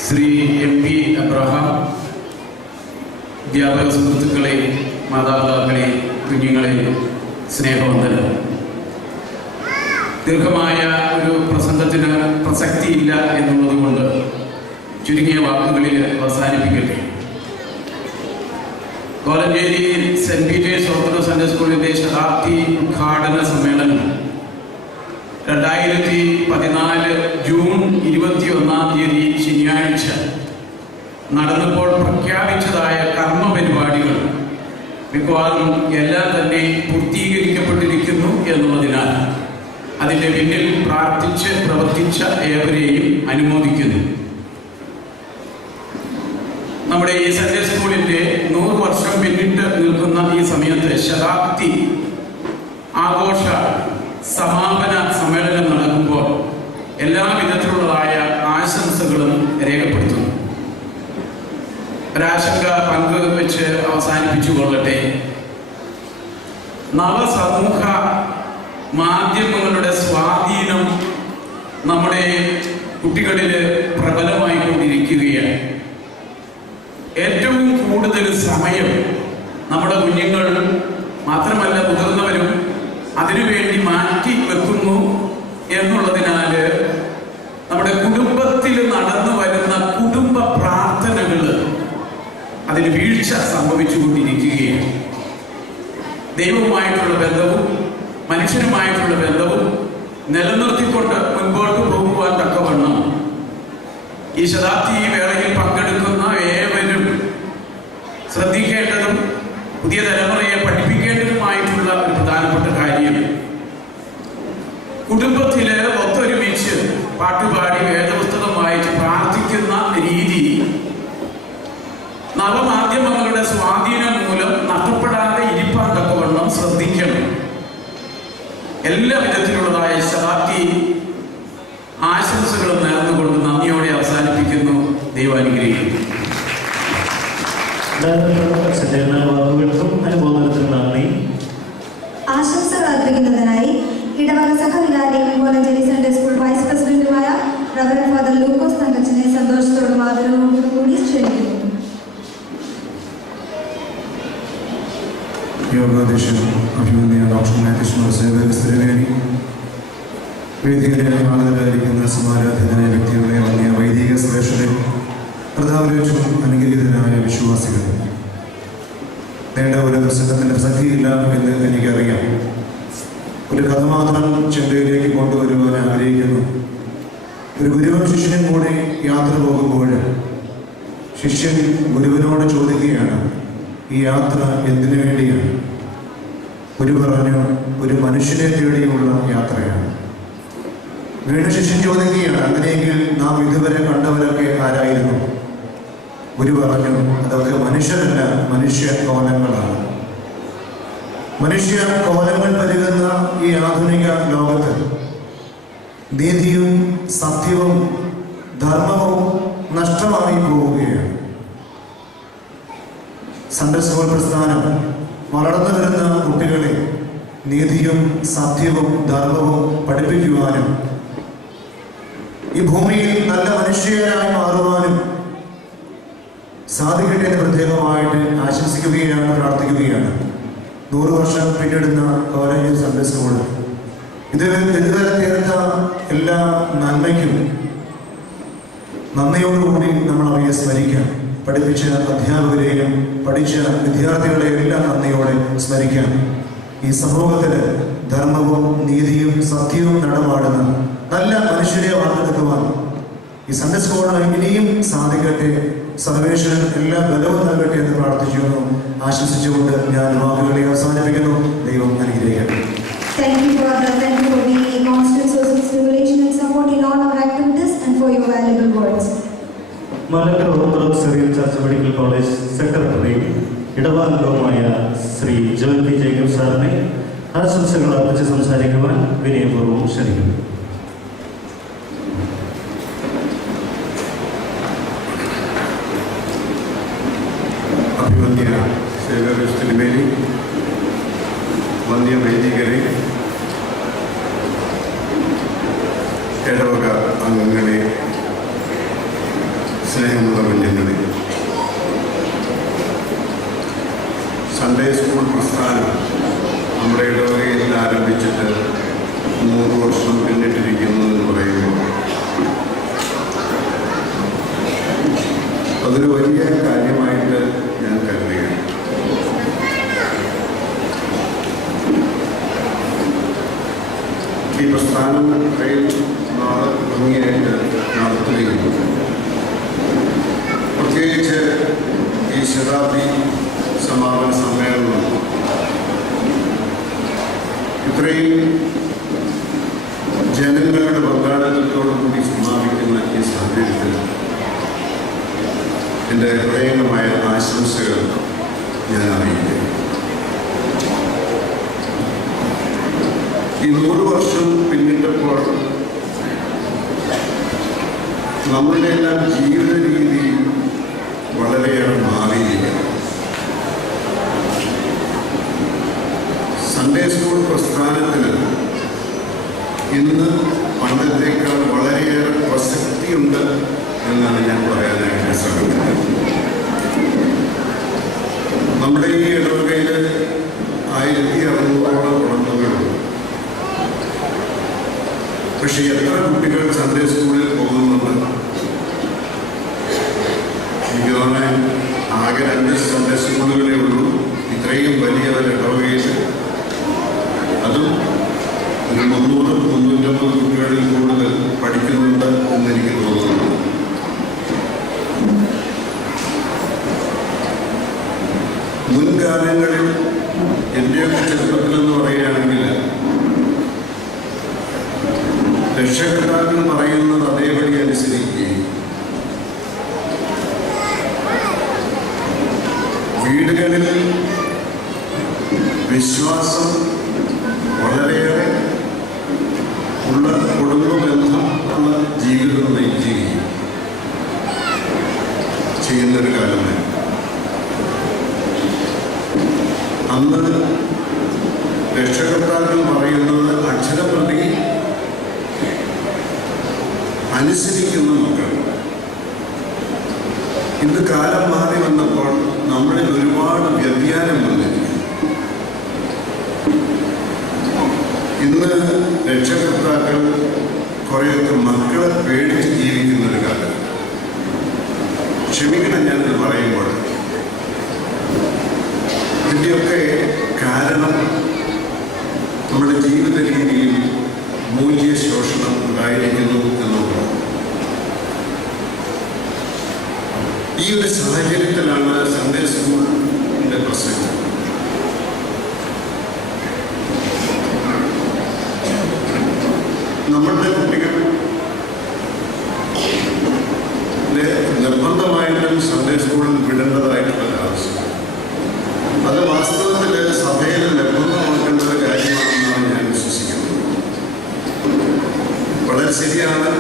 Shri MP Abraham, അധ്യാപക സുഹൃത്തുക്കളെ, മാതാപിതാക്കളെ, കുഞ്ഞുങ്ങളെ, സ്നേഹവന്ദനം. ദീർഘമായ ഒരു പ്രസംഗത്തിന് പ്രസക്തിയില്ല എന്നുള്ളത് കൊണ്ട് ചുരുങ്ങിയ വാക്കുകളിൽ അവസാനിപ്പിക്കട്ടെ. Kolenchery saint Peter's orthodox Sunday സ്കൂളിൻ്റെ ശതാബ്ദി ഉദ്ഘാടന സമ്മേളനം 2014 ജൂൺ 21 ശനിയാഴ്ച നടന്നപ്പോൾ പ്രഖ്യാപിച്ചതായ കർമ്മ പരിപാടികൾ മിക്കവാറും എല്ലാം തന്നെ പൂർത്തീകരിക്കപ്പെട്ടിരിക്കുന്നു എന്നുള്ളതിനാൽ അതിൻ്റെ പിന്നിൽ പ്രാർത്ഥിച്ച് പ്രവർത്തിച്ച ഏവരെയും അനുമോദിക്കുന്നു. നമ്മുടെ ഈ സൺഡേ സ്കൂളിൻ്റെ 100 വർഷം പിന്നിട്ട് നിൽക്കുന്ന ഈ സമയത്ത് ശതാബ്ദി ആഘോഷ സമാപന സമ്മേളനം നടക്കുമ്പോൾ എല്ലാവിധത്തിലുള്ളതായ ആശംസകളും രേഖപ്പെടുത്തുന്നു. ഒരാശങ്ക പങ്കുവെച്ച് അവസാനിപ്പിച്ചു കൊള്ളട്ടെ. നവസമൂഹ മാധ്യമങ്ങളുടെ സ്വാധീനം നമ്മുടെ കുട്ടികളിൽ പ്രബലമായിക്കൊണ്ടിരിക്കുകയാണ്. ഏറ്റവും കൂടുതൽ സമയം നമ്മുടെ കുഞ്ഞുങ്ങൾ മാത്രമല്ല മുതിർന്നവരും അതിനുവേണ്ടി മാറ്റി വെക്കുന്നു എന്നുള്ളതിനാൽ നമ്മുടെ കുടുംബത്തിൽ നടന്നു വരുന്ന കുടുംബ പ്രാർത്ഥനകൾ അതിന് വീഴ്ച സംഭവിച്ചുകൊണ്ടിരിക്കുകയാണ്. ദൈവവുമായിട്ടുള്ള ബന്ധവും മനുഷ്യനുമായിട്ടുള്ള ബന്ധവും നിലനിർത്തിക്കൊണ്ട് മുൻപോട്ട് പോകുവാൻ തക്കവണ്ണം ഈ ശതാബ്ദി വേളയിൽ പങ്കെടുക്കുന്ന ഏവരും ശ്രദ്ധിക്കേണ്ടതും പുതിയ തലമുറയെ പഠിപ്പിക്കേണ്ടതുമായിട്ടുള്ള ഒരു പ്രധാനപ്പെട്ട കാര്യം, കുടുംബത്തില് ഒത്തൊരുമിച്ച് പാട്ടുപാടി വേദപുസ്തകം വായിച്ച് പ്രാർത്ഥിക്കുന്ന രീതി നവമാധ്യമങ്ങളുടെ സ്വാധീനം മൂലം നഷ്ടപ്പെടാതെ ഇരിപ്പാൻ തക്കവണ്ണം ശ്രദ്ധിക്കണം. എല്ലാ വിധത്തിലുള്ളതായ ശതാബ്ദി ആശംസകളും നേർന്നുകൊണ്ട് നന്ദിയോടെ അവസാനിപ്പിക്കുന്നു. ദൈവം അനുഗ്രഹിക്കുന്നു. വാക്കുകൾക്കും അനുബോധനത്തിനും നന്ദി. ആശംസകൾ അർപ്പിക്കുന്നതിനായി ഇടവക സഹവികാരിയും കോലഞ്ചേരി സൺഡേ സ്കൂൾ വൈസ് പ്രസിഡന്റുമായ റവറൻ ഫാദർ ലൂക്കോസ് തങ്കച്ചനെ സന്തോഷത്തോടും ആദരവോടും കൂടി ക്ഷണിക്കുന്നു. യോഗാധ്യക്ഷൻ അഭിമന്യ ഡോക്ടർ മാത്യു സേവകസ്ത്രീവേദി, വേദികളിൽ ആളുകളായിരിക്കുന്ന സമാരാധനായ വ്യക്തികളെ, വന്യ വൈദിക ശ്രേഷ്ഠരെ, പ്രധാനവും അനുഗ്രഹീതരായ വിശ്വാസികളെ, നേണ്ട ഒരു പ്രസംഗത്തിൻ്റെ പ്രസക്തിയില്ല എന്ന് എനിക്കറിയാം. ഒരു കഥ മാത്രം ചിന്തയിലേക്ക് കൊണ്ടുവരുവാൻ ആഗ്രഹിക്കുന്നു. ഒരു ഗുരുവും ശിഷ്യനും കൂടി യാത്ര പോകുമ്പോൾ ശിഷ്യൻ ഗുരുവിനോട് ചോദിക്കുകയാണ്, ഈ യാത്ര എന്തിനു വേണ്ടിയാണ്? ഗുരു പറഞ്ഞു, ഒരു മനുഷ്യനെ തേടിയുള്ള യാത്രയാണ്. വീണ്ടും ശിഷ്യൻ ചോദിക്കുകയാണ്, അങ്ങനെയെങ്കിൽ നാം ഇതുവരെ കണ്ടവരൊക്കെ ആരായിരുന്നു? ഗുരു പറഞ്ഞു, അതൊക്കെ മനുഷ്യരല്ല, മനുഷ്യ കോലങ്ങളാണ്. മനുഷ്യ കോലങ്ങൾ പെരുകുന്ന ഈ ആധുനിക ലോകത്ത് നീതിയും സത്യവും ധർമ്മവും നഷ്ടമായി പോവുകയാണ്. സൺഡേ സ്കൂൾ പ്രസ്ഥാനം വളർന്നു വരുന്ന കുട്ടികളെ നീതിയും സത്യവും ധർമ്മവും പഠിപ്പിക്കുവാനും ഈ ഭൂമിയിൽ നല്ല മനുഷ്യരായി മാറുവാനും സാധിക്കട്ടെ എന്ന് പ്രത്യേകമായിട്ട് ആശംസിക്കുകയാണ്, പ്രാർത്ഥിക്കുകയാണ്. 100 വർഷം പിന്നിടുന്ന കോളേജ് സൺഡേ സ്കൂൾ ഇതുവരെ തീർത്ത എല്ലാ നന്മയ്ക്കും നന്ദിയോടുകൂടി നമ്മൾ അവയെ സ്മരിക്കാം. പഠിപ്പിച്ച അധ്യാപകരെയും പഠിച്ച വിദ്യാർത്ഥികളെയും എല്ലാം നന്ദിയോടെ സ്മരിക്കാം. ഈ സമൂഹത്തിൽ ധർമ്മവും നീതിയും സത്യവും നടപാടുന്ന നല്ല മനുഷ്യരെ വാർത്തെടുക്കുവാൻ ഈ സൺഡേ സ്കൂളിന് ഇനിയും സാധിക്കട്ടെ. സർവേശ്വരൻ എല്ലാ ബലവും നൽകട്ടെ എന്ന് പ്രാർത്ഥിച്ചുകൊണ്ടും ആശംസിച്ചുകൊണ്ട് ഞാൻ വാക്കുകളെ അവസാനിപ്പിക്കുന്നു. ദൈവം അനുഗ്രഹിക്കട്ടെ. Thank you, Father. Thank you for being a constant source of stimulation and support in all our activities and for your valuable words. Malankara orthodox Syrian church medical college secretary ഇടവാംഗവുമായ ശ്രീ ജോയൽ പി ജേക്കബ് സാറിനെ ആശംസകൾ അർപ്പിച്ച് സംസാരിക്കുവാൻ വിനയപൂർവ്വം ക്ഷണിക്കുന്നു. അഭിമന്യ സേവകസ്ത്രീവേദി, വന്യ വൈദികരെ, ഇടവക അംഗങ്ങളെ, സ്നേഹമുള്ള കുഞ്ഞുങ്ങളെ, സൺഡേ സ്കൂൾ പ്രസ്ഥാനം നമ്മുടെ ഇടവകയിൽ ആരംഭിച്ചിട്ട് 100 വർഷം പിന്നിട്ടിരിക്കുന്നു എന്ന് പറയുമ്പോൾ അതൊരു വലിയ കാര്യമായിട്ട് ഞാൻ കരുതുകയാണ്. ഈ പ്രസ്ഥാനം ഇത്രയും നാളെ ഭംഗിയായിട്ട് നടത്തുകയും പ്രത്യേകിച്ച് ഈ ശതാബ്ദി സമാപന സമ്മേളനം ഇത്രയും ജനങ്ങളുടെ പങ്കാളിത്തത്തോടു കൂടി സമാപിക്കുന്ന ഈ സാഹചര്യത്തിൽ എൻ്റെ ഹൃദയംഗമായ ആശംസകൾ ഞാൻ അറിയിക്കുന്നു. ഈ 100 വർഷം പിന്നിട്ടപ്പോൾ നമ്മളുടെ എല്ലാം ജീവിത രീതി വളരെയേറെ മാറിയിരിക്കുന്നു. സൺഡേ സ്കൂൾ പ്രസ്ഥാനത്തിന് ഇന്ന് പണ്ടത്തേക്കാൾ വളരെയേറെ പ്രസക്തിയുണ്ട് എന്നാണ് ഞാൻ പറയാനായിട്ട് ശ്രമിക്കുന്നത്. നമ്മുടെ ഈ ഇടവകയിൽ 1600ഓളം കുടുംബങ്ങളുണ്ട്. പക്ഷെ എത്ര കുട്ടികൾ സൺഡേ സ്കൂളിൽ പോകുന്നുണ്ട്? എനിക്ക് തോന്നാൻ ആകെ 2 സൺഡേ സ്കൂളുകളേ ഉള്ളൂ ഇത്രയും വലിയ ഒരു ഇടവകയിൽ 300-350 കുട്ടികളിൽ കൂടുതൽ പഠിക്കുന്നുണ്ട് എന്നെനിക്ക് തോന്നുന്നു. മുൻകാലങ്ങളിൽ എൻ്റെയൊക്കെ ചെറുപ്പത്തിലെന്ന് പറയുകയാണെങ്കിൽ രക്ഷകർത്താക്കൾ പറയുന്നത് അതേപടി അനുസരിക്കുകയും വീടുകളിൽ വിശ്വാസം വളരെയേറെ ഉള്ള കുടുംബ ബന്ധം ഉള്ള ജീവിതം നയിക്കുകയും ചെയ്യുന്നൊരു കാലമാണ്. അന്ന് രക്ഷകർത്താക്കൾ പറയുന്നത് അക്ഷരപ്രതി അനുസരിക്കുന്ന മക്കൾ. ഇന്ന് കാലം മാറി വന്നപ്പോൾ നമ്മളിൽ ഒരുപാട് വ്യതിയാനം വന്നിരിക്കുന്നു. ഇന്ന് രക്ഷകർത്താക്കൾ കുറേയൊക്കെ മക്കളെ പേടിച്ച് ജീവിക്കുന്നൊരു കാലം. ക്ഷമിക്കണം ഞാനിത് പറയുമ്പോൾ. ഇതിൻ്റെയൊക്കെ കാരണം നമ്മുടെ ജീവിത രീതിയിൽ മൂല്യശോഷണം ഉണ്ടായിരിക്കുന്നു എന്നുള്ളത്. ഈ ഒരു സാഹചര്യത്തിലാണ് സൺഡേ സ്കൂളിൻ്റെ പ്രസക്തി. നമ്മളുടെ കുട്ടികൾ നിർബന്ധമായിട്ടും സൺഡേ സ്കൂളിൽ വിടേണ്ടതായിട്ടുള്ള ആവശ്യം. അത് വാസ്തവത്തിൽ സഭയിൽ നിർബന്ധമാക്കേണ്ട ഒരു കാര്യമാണെന്നാണ് ഞാൻ വിശ്വസിക്കുന്നത്. വളരെ ശരിയാണ്.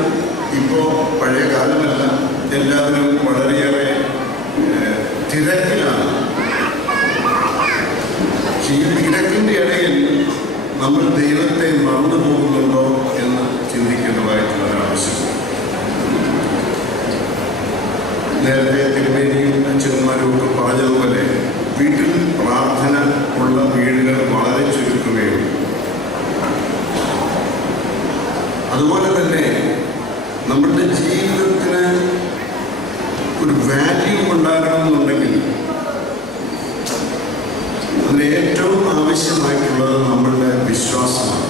ഇപ്പോൾ പഴയ കാലമല്ല, എല്ലാവരും വളരെയേറെ തിരക്കിലാണ്. ഈ തിരക്കിൻ്റെ ഇടയിൽ നമ്മൾ ദൈവത്തെ മറന്നു പോകുന്നുണ്ടോ എന്ന് ചിന്തിക്കേണ്ടതായിട്ടുള്ള ഒരാവശ്യം. നേരത്തെ തിരുമേനിയും അച്ഛന്മാരും ഒക്കെ പറഞ്ഞതുപോലെ വീട്ടിൽ പ്രാർത്ഥന ഉള്ള വീടുകൾ വളരെ ചുരുക്കുകയുള്ളൂ. അതുപോലെ തന്നെ നമ്മുടെ ജീവിതത്തിന് ഒരു വാല്യൂ ഉണ്ടാകണമെന്നുണ്ടെങ്കിൽ അതിന് ഏറ്റവും ആവശ്യമായിട്ടുള്ളത് നമ്മളുടെ വിശ്വാസമാണ്.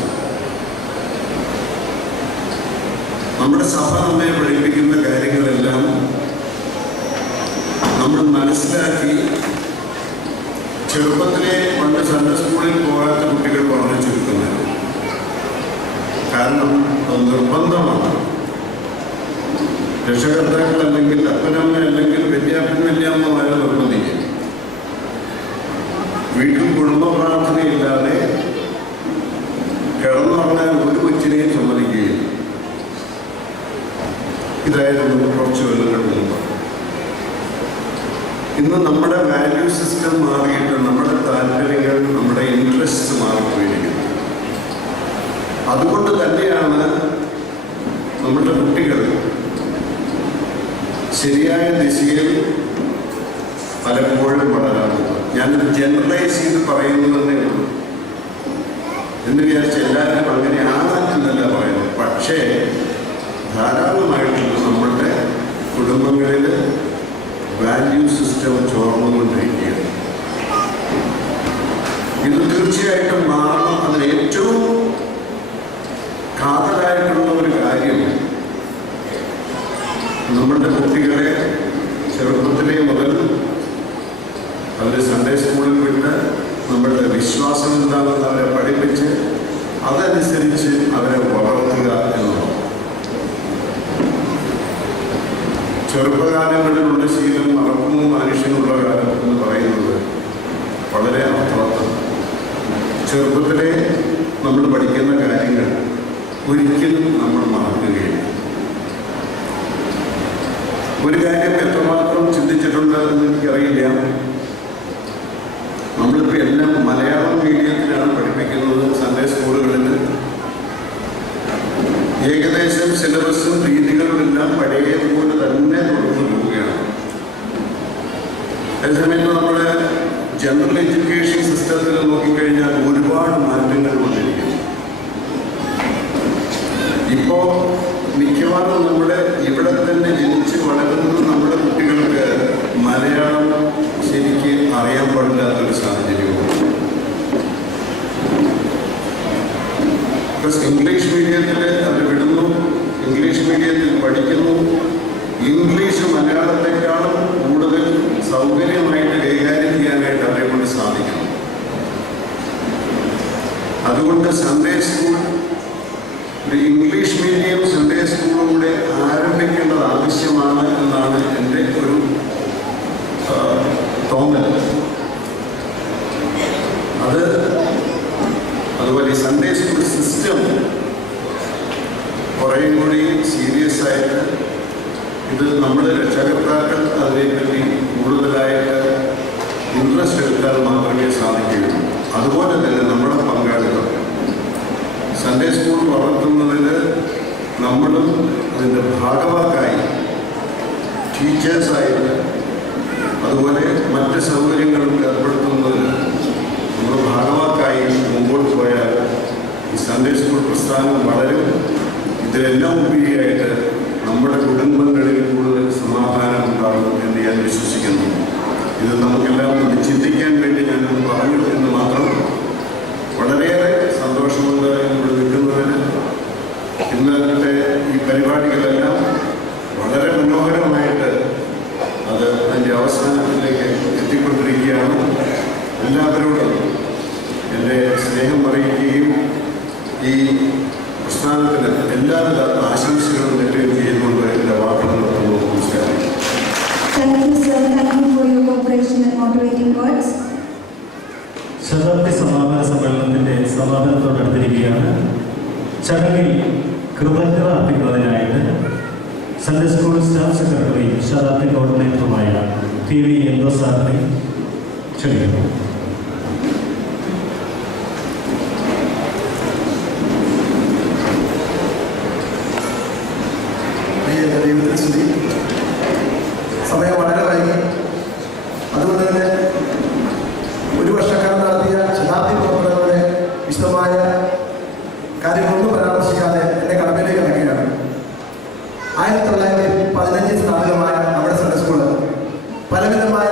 നമ്മുടെ സഭ നമ്മെ പഠിപ്പിക്കുന്ന കാര്യങ്ങളെല്ലാം നമ്മൾ മനസ്സിലാക്കി. ചെറുപ്പത്തിലെ പണ്ട് സൺഡേ സ്കൂളിൽ പോകാത്ത കുട്ടികൾ വളരെ ചുരുക്കുന്നത്. കാരണം അത് നിർബന്ധമാണ്. രക്ഷകർത്താക്കൾ അല്ലെങ്കിൽ അപ്പനമ്മ അല്ലെങ്കിൽ വല്യമ്മമാരെ നിർബന്ധിക്കും. വീട്ടിൽ കുടുംബ പ്രാർത്ഥനയില്ലാതെ കിടന്നുറങ്ങാൻ ഒരു കൊച്ചിനെയും സമ്മതിക്കുകയില്ല. ഇതായിരുന്നു കുറച്ച് കൊല്ലങ്ങൾക്ക് മുമ്പ്. ഇന്ന് നമ്മുടെ വാല്യൂ സിസ്റ്റം മാറിയിട്ട് നമ്മുടെ താല്പര്യങ്ങൾ, നമ്മുടെ ഇൻട്രസ്റ്റ് മാറിപ്പോയിരിക്കുന്നു. അതുകൊണ്ട് തന്നെയാണ് നമ്മുടെ കുട്ടികൾ ശരിയായ ദിശയിൽ പലപ്പോഴും വളരാറുണ്ട്. ഞാനത് ജനറലൈസ് ചെയ്ത് പറയുന്നതന്നെ ഉള്ളൂ. എന്ന് വിചാരിച്ച് എല്ലാവരും അങ്ങനെയാണ് എന്നല്ല പറയുന്നത്. പക്ഷേ ധാരാളമായിട്ടുള്ള നമ്മളുടെ കുടുംബങ്ങളിൽ വാല്യൂ സിസ്റ്റം ചോർന്നുകൊണ്ടിരിക്കുകയാണ്. ഇത് തീർച്ചയായിട്ടും മാറണം. അതിന് ഏറ്റവും കാതലായിട്ടുള്ള ഒരു കാര്യം നമ്മളുടെ കുട്ടികളെ ചെറുപ്പത്തിലെ മുതൽ അവർ സൺഡേ സ്കൂളിൽ വിട്ട് നമ്മളുടെ വിശ്വാസം എന്താണെന്ന് അവരെ പഠിപ്പിച്ച് അതനുസരിച്ച് അവരെ വളർത്തുക എന്നുള്ളത്. ചെറുപ്പകാലങ്ങളിലുള്ള ശീലം മറക്കുന്നു മനുഷ്യനുള്ള കാലം എന്ന് പറയുന്നത് വളരെ അർത്ഥവത്താണ്. ചെറുപ്പത്തിലെ നമ്മൾ പഠിക്കുന്ന കാര്യങ്ങൾ ഒരിക്കലും നമ്മൾ മറക്കുകയില്ല. ഒരു കാര്യം എത്രമാത്രം ചിന്തിച്ചിട്ടുണ്ട് എന്ന് എനിക്കറിയില്ല. നമ്മളിപ്പോൾ എല്ലാം മലയാളം മീഡിയത്തിലാണ് പഠിപ്പിക്കുന്നത്. സൺഡേ സ്കൂളുകളിൽ ഏകദേശം സിലബസും രീതികളും എല്ലാം പഴയതുപോലെ തന്നെ തുടർന്നു പോവുകയാണ്. അതേസമയത്ത് നമ്മുടെ ജനറൽ എഡ്യൂക്കേഷൻ സിസ്റ്റത്തിൽ നോക്കിക്കഴിഞ്ഞാൽ ഒരുപാട് മാറ്റങ്ങൾ വന്നിരിക്കുന്നു. ഇപ്പോൾ മിക്കവാറും നമ്മുടെ ഇവിടെ തന്നെ ജനിച്ച് വളരുന്ന നമ്മുടെ കുട്ടികൾക്ക് മലയാളം ശരിക്ക് അറിയാൻ പാടില്ലാത്തൊരു സാഹചര്യമാണ്. ഇംഗ്ലീഷ് മീഡിയത്തിൽ അവർ വിടുന്നു, ഇംഗ്ലീഷ് മീഡിയത്തിൽ പഠിക്കുന്നു. ഇംഗ്ലീഷ് മലയാളത്തെക്കാളും കൂടുതൽ സൗകര്യമായിട്ട് കൈകാര്യം ചെയ്യാനായിട്ട് അവരെ കൊണ്ട് സാധിക്കണം. അതുകൊണ്ട് സൺഡേ സ്കൂൾ, ഒരു ഇംഗ്ലീഷ് മീഡിയം സൺഡേ സ്കൂളിലൂടെ ആരംഭിക്കേണ്ടത് ആവശ്യമാണ് എന്നാണ് എൻ്റെ ഒരു തോന്നൽ. അതുപോലെ സൺഡേ സ്കൂൾ സിസ്റ്റം കുറേ കൂടി സീരിയസ് ആയിട്ട് ഇത് നമ്മുടെ രക്ഷകർത്താക്കൾ അതിനെപ്പറ്റി കൂടുതലായിട്ട് ഇൻട്രസ്റ്റ് എടുത്താൽ മാത്രമേ സാധിക്കുകയുള്ളൂ. അതുപോലെ തന്നെ നമ്മുടെ പങ്കാളിത്തം സൺഡേ സ്കൂൾ വളർത്തുന്നതിൽ നമ്മളും അതിൻ്റെ ഭാഗവാക്കായി ടീച്ചേഴ്സായിട്ട് അതുപോലെ മറ്റ് സൗകര്യങ്ങളും ഏർപ്പെടുത്തുന്നതിൽ നമ്മൾ ഭാഗവാക്കായി മുമ്പോട്ട് പോയാൽ ഈ സൺഡേ സ്കൂൾ പ്രസ്ഥാനം വളരും. ഇതിലെല്ലാം ഉപരിയായിട്ട് നമ്മുടെ കുടുംബങ്ങളിൽ കൂടുതൽ സമാധാനം ഉണ്ടാകും എന്ന് ഞാൻ വിശ്വസിക്കുന്നു. ഇത് നമുക്കെല്ലാം ഒന്ന് ചിന്തിക്കാൻ വേണ്ടി ഞാനത് പറഞ്ഞു എന്ന് മാത്രം. വളരെയേറെ സന്തോഷമുണ്ട് ഇവിടെ നിൽക്കുന്നതിന്. ഇന്നത്തെ ഈ പരിപാടികളെല്ലാം വളരെ മനോഹരമായിട്ട് അത് അതിൻ്റെ അവസാനത്തിലേക്ക് എത്തിക്കൊണ്ടിരിക്കുകയാണ്. എല്ലാവരോടും എൻ്റെ സ്നേഹം അറിയിക്കുകയും ഈ പ്രസ്ഥാനത്തിന് എല്ലാവിധ ആശംസകളും നേടുകയും ചെയ്യുന്നുണ്ട്. എൻ്റെ വാക്കുകൾ നിർത്തുന്നു. നമസ്കാരം. Thank you, sir. Thank you for your cooperation and motivating words. ശതാബ്ദി സമാപന സമ്മേളനത്തിന്റെ സമാപനത്തോടടുത്തിരിക്കുകയാണ്. ചടങ്ങിൽ കൃതജ്ഞത അർപ്പിക്കുന്നതിനായിട്ട് സൺഡേ സ്കൂൾ സ്റ്റാഫ് സെക്രട്ടറിയും ശതാബ്ദി കോർഡിനേറ്ററുമായ TV എന്തോ സാറിനെ ക്ഷണിക്കുന്നു. സമയം വളരെ വൈകി. അതുകൊണ്ട് തന്നെ ഒരു വർഷക്കാലം നടത്തിയ ശതാബ്ദി പ്രവർത്തനങ്ങളുടെ വിശദമായ കാര്യങ്ങളൊന്നും പരാമർശിക്കാതെ എൻ്റെ കടമയിലേക്ക് ഇറങ്ങുകയാണ്. 1915 സ്ഥാപിതമായ നമ്മുടെ സൺഡേ സ്കൂള് പലവിധമായ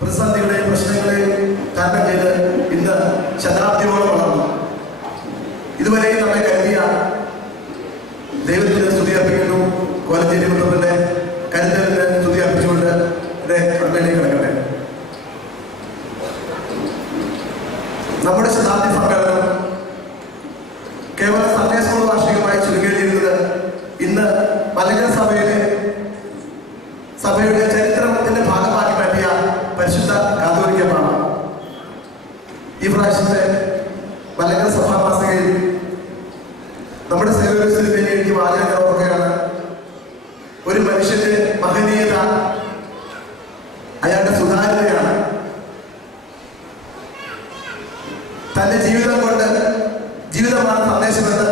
പ്രതിസന്ധികളെയും പ്രശ്നങ്ങളെയും തരണം ചെയ്ത് ഇന്ന് ശതാബ്ദിയോളം വളർന്നു. ഇതുവരെയും നമ്മെ കരുതിയ ദൈവത്തിന് സ്തുതി അർപ്പിക്കുന്നു. കോലഞ്ചേരി കുടുംബത്തിന്റെ കരുതലിന് സ്തുതി അർപ്പിച്ചുകൊണ്ട് എൻ്റെ കടമയിലേക്ക് കിടക്കട്ടെ. നമ്മുടെ ശതാബ്ദി സമ്മേളനം കേവലം സൺഡേ സ്കൂൾ വാർഷികമായി ചുരുക്കേണ്ടിയിരുന്നത് ഇന്ന് മലങ്കര സഭയുടെ ചരിത്രത്തിന്റെ ഭാഗമാക്കി മാറ്റിയ പരിശുദ്ധ കാതോലിക്കമാണ്. ഈ പ്രാവശ്യത്തെ മലങ്കര സഭാ മാസികയിൽ നമ്മുടെ സേവകത്തിന് വേണ്ടി എഴുതിയ വാചകങ്ങളൊക്കെയാണ്. ഒരു മനുഷ്യന്റെ മഹനീയത അയാളുടെ സുതാര്യതയാണ്. തന്റെ ജീവിതം കൊണ്ട് ജീവിതമാണ് സന്ദേശമെന്ന്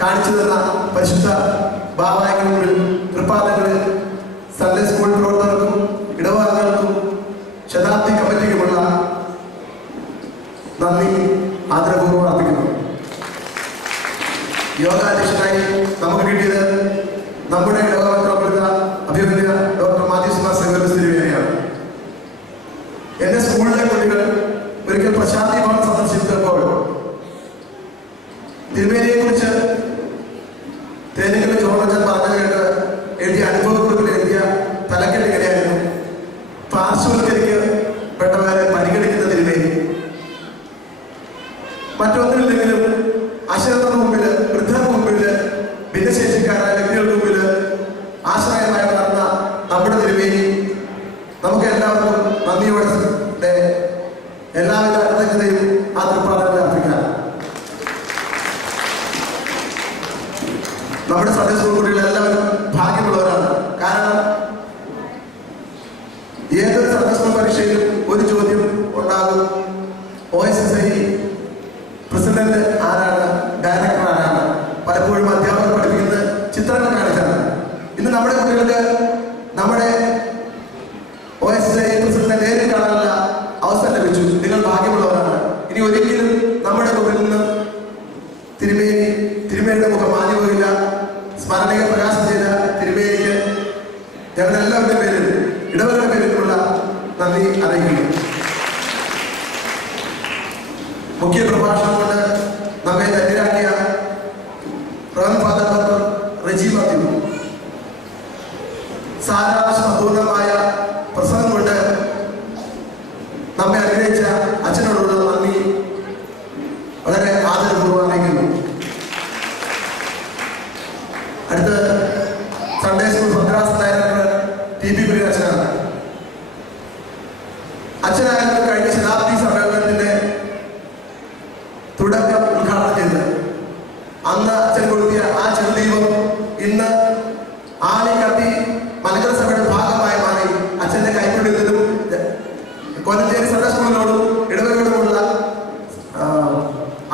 കാണിച്ചു തന്ന പരിശുദ്ധ ബാബായ്ക്ക് മുമ്പിൽ കൃപാതകളിൽ സൺഡേ സ്കൂൾ പ്രവർത്തകർക്കും ഇടവാങ്ങൾക്കും ശതാബ്ദി കമ്മിറ്റിക്കുമുള്ള നന്ദി ആദരപൂർവ്വം അർപ്പിക്കുന്നു. യോഗാധ്യക്ഷനായി നമുക്ക് കിട്ടിയത് നമ്മുടെ ഇടവാങ്ങപ്പെടുന്ന അഭിമന്യ ഡോക്ടർ മാത്യൂസ് മാർ സെവേറിയസ് തിരുമേനിയാണ്. എന്റെ സ്കൂളിലെ കുട്ടികൾ ഒരിക്കൽ പ്രശാന്തി ഭവൻ സന്ദർശിച്ചപ്പോൾ തിരുമേനിയെ കുറിച്ച് തേനിക്കൽ ജോർജൻ പറഞ്ഞു കേട്ട് എഴുതിയ അനുഭവക്കുറിപ്പിൽ എഴുതിയ തലക്കെട്ട് ഇങ്ങനെയായിരുന്നു: പാർശ്വവൽക്കരിക്കപ്പെട്ടവരെ പരിഗണിക്കുന്ന തിരുമേനി. മറ്റൊന്നില്ലെങ്കിലും അശരണത്തിന് മുമ്പിൽ, വൃദ്ധർക്ക് മുമ്പിൽ, ഭിന്നശേഷിക്കാരായ വ്യക്തികൾക്ക് മുമ്പിൽ ആശ്രയമായി നടന്ന നമ്മുടെ തിരുമേനി നമുക്ക് എല്ലാവർക്കും നന്ദിയോടെ എല്ലാവിധ കൃതജ്ഞതയും ആ തൃപ്പാദങ്ങളിൽ അർപ്പിക്കാം. നമ്മുടെ സൺഡേ സ്കൂൾ കുട്ടികളെല്ലാവരും ഭാഗ്യമുള്ളവരാണ്. കാരണം ഏതൊരു സൺഡേ സ്കൂൾ പരീക്ഷയിലും ഒരു ചോദ്യം ഉണ്ടാകും: OSSI പ്രസിഡന്റ് ആരാണ്, ഡയറക്ടർ ആരാണ്. പലപ്പോഴും അധ്യാപകർ പഠിപ്പിക്കുന്ന ചിത്രങ്ങൾ കാണിച്ചാണ്. ഇന്ന് നമ്മുടെ കുട്ടികൾക്ക് നമ്മുടെ OSSI പ്രസിഡന്റിനെ നേരിൽ കാണാനുള്ള അവസരം ലഭിച്ചു. നിങ്ങൾ ഭാഗ്യമുള്ളവരാണ്. ഇനി ഒരിക്കലും നമ്മുടെ മുമ്പിൽ നിന്ന് തിരുമേനിയുടെ മുഖം മാഞ്ഞു പോകില്ല. സ്മരണകൾ ദീപം ഇന്ന് ആലിക്കത്തി മലങ്കര സഭയുടെ ഭാഗമായി മാറി അച്ഛൻ്റെ കൈപ്പിടിത്തലും കൊല്ലഞ്ചേരി സൺഡേ സ്കൂളിനോടും ഇടവകയോടുമുള്ള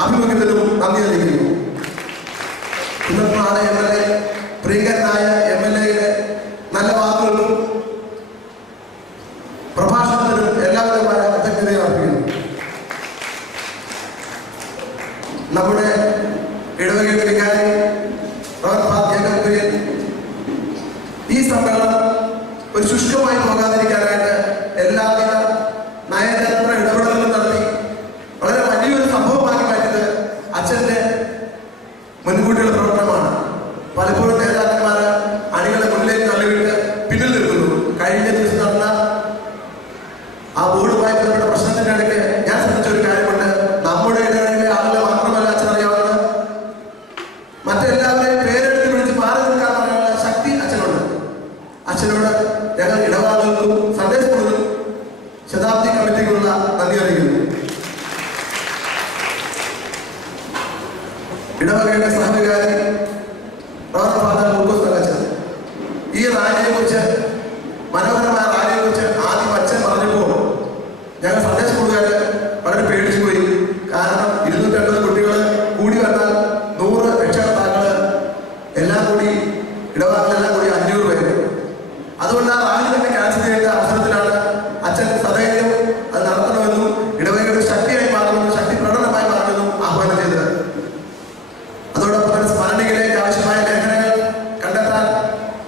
ആഭിമുഖ്യത്തിലും നന്ദി അറിയിക്കുന്നു. ഇന്നത്തെ നാളെ MLA പ്രിയങ്കരനായ MLA-യുടെ നല്ല വാക്കുകളും പ്രഭാഷണത്തിനും എല്ലാവിധമായ കൃതജ്ഞതയും അർപ്പിക്കുന്നു. നമ്മുടെ ഇടവകയുടെ വികാരി ഈ സമ്മേളനം ഒരു ശുഷ്കമായി പോകാതിരിക്കാനായിട്ട് എല്ലാവിധ നയതന്ത്ര ഇടപെടലുകളും നടത്തി വളരെ വലിയൊരു സംഭവമാക്കി മാറ്റിയത് അച്ഛൻ്റെ മുൻകൂട്ടിയുള്ള പ്രവർത്തനമാണ്. പലപ്പോഴും നേതാക്കന്മാർ അണികളെ മുന്നിലേക്ക് തള്ളിവിട്ട് പിന്നിൽ നിൽക്കുന്നു. കഴിഞ്ഞ ദിവസം നടന്ന ആ ബോർഡുമായി ബന്ധപ്പെട്ട പ്രശ്നത്തിൻ്റെ ഇടയ്ക്ക് ഞാൻ ശ്രദ്ധിച്ച ഒരു കാര്യമുണ്ട്. നമ്മുടെ ഇടവകയിലെ ആളുകളെ മാത്രമല്ല അച്ഛൻ അറിയാവുന്നത്, മറ്റെല്ലാവരെയും പേരെടുത്ത് വിളിച്ച് മാറി നിൽക്കാൻ പറയാനുള്ള ശക്തി അച്ഛനുണ്ട്. അച്ഛനോട് ഞങ്ങൾ ഇടവാങ്ങുന്നതും സൺഡേ സ്കൂളിലും ശതാബ്ദി കമ്മിറ്റിക്കുള്ള നന്ദി അറിയിക്കുന്നു. ഇടവകയുടെ സഹവികാരി ഫാദർ ലൂക്കോസ് തങ്കച്ചൻ ഈ റാലിയെക്കുറിച്ച്, മനോഹരമായ റാലിയെക്കുറിച്ച് ആദ്യം അച്ഛൻ പറഞ്ഞപ്പോൾ ഞങ്ങൾ സൺഡേ സ്കൂളുകാർ വളരെ പേടിച്ചു പോയി. കാരണം 250 കുട്ടികൾ കൂടി വന്നാൽ 100 രക്ഷകർത്താക്കൾ എല്ലാം കൂടി ഇടവാങ്ങളെല്ലാം കൂടി 500 പേര്. അതുകൊണ്ട് ആ റാലി തന്നെ ക്യാൻസൽ ചെയ്ത അവസരത്തിലാണ് അച്ഛൻ സദൈര്യം അത് നടത്തണമെന്നും ഇടവകയുടെ ശക്തിയായി മാറണമെന്നും ശക്തി പ്രകടനമായി മാറണമെന്നും ആഹ്വാനം ചെയ്തത്. അതോടൊപ്പം തന്നെ സ്മരണികയിലേക്ക് ആവശ്യമായ ലേഖനങ്ങൾ കണ്ടെത്താൻ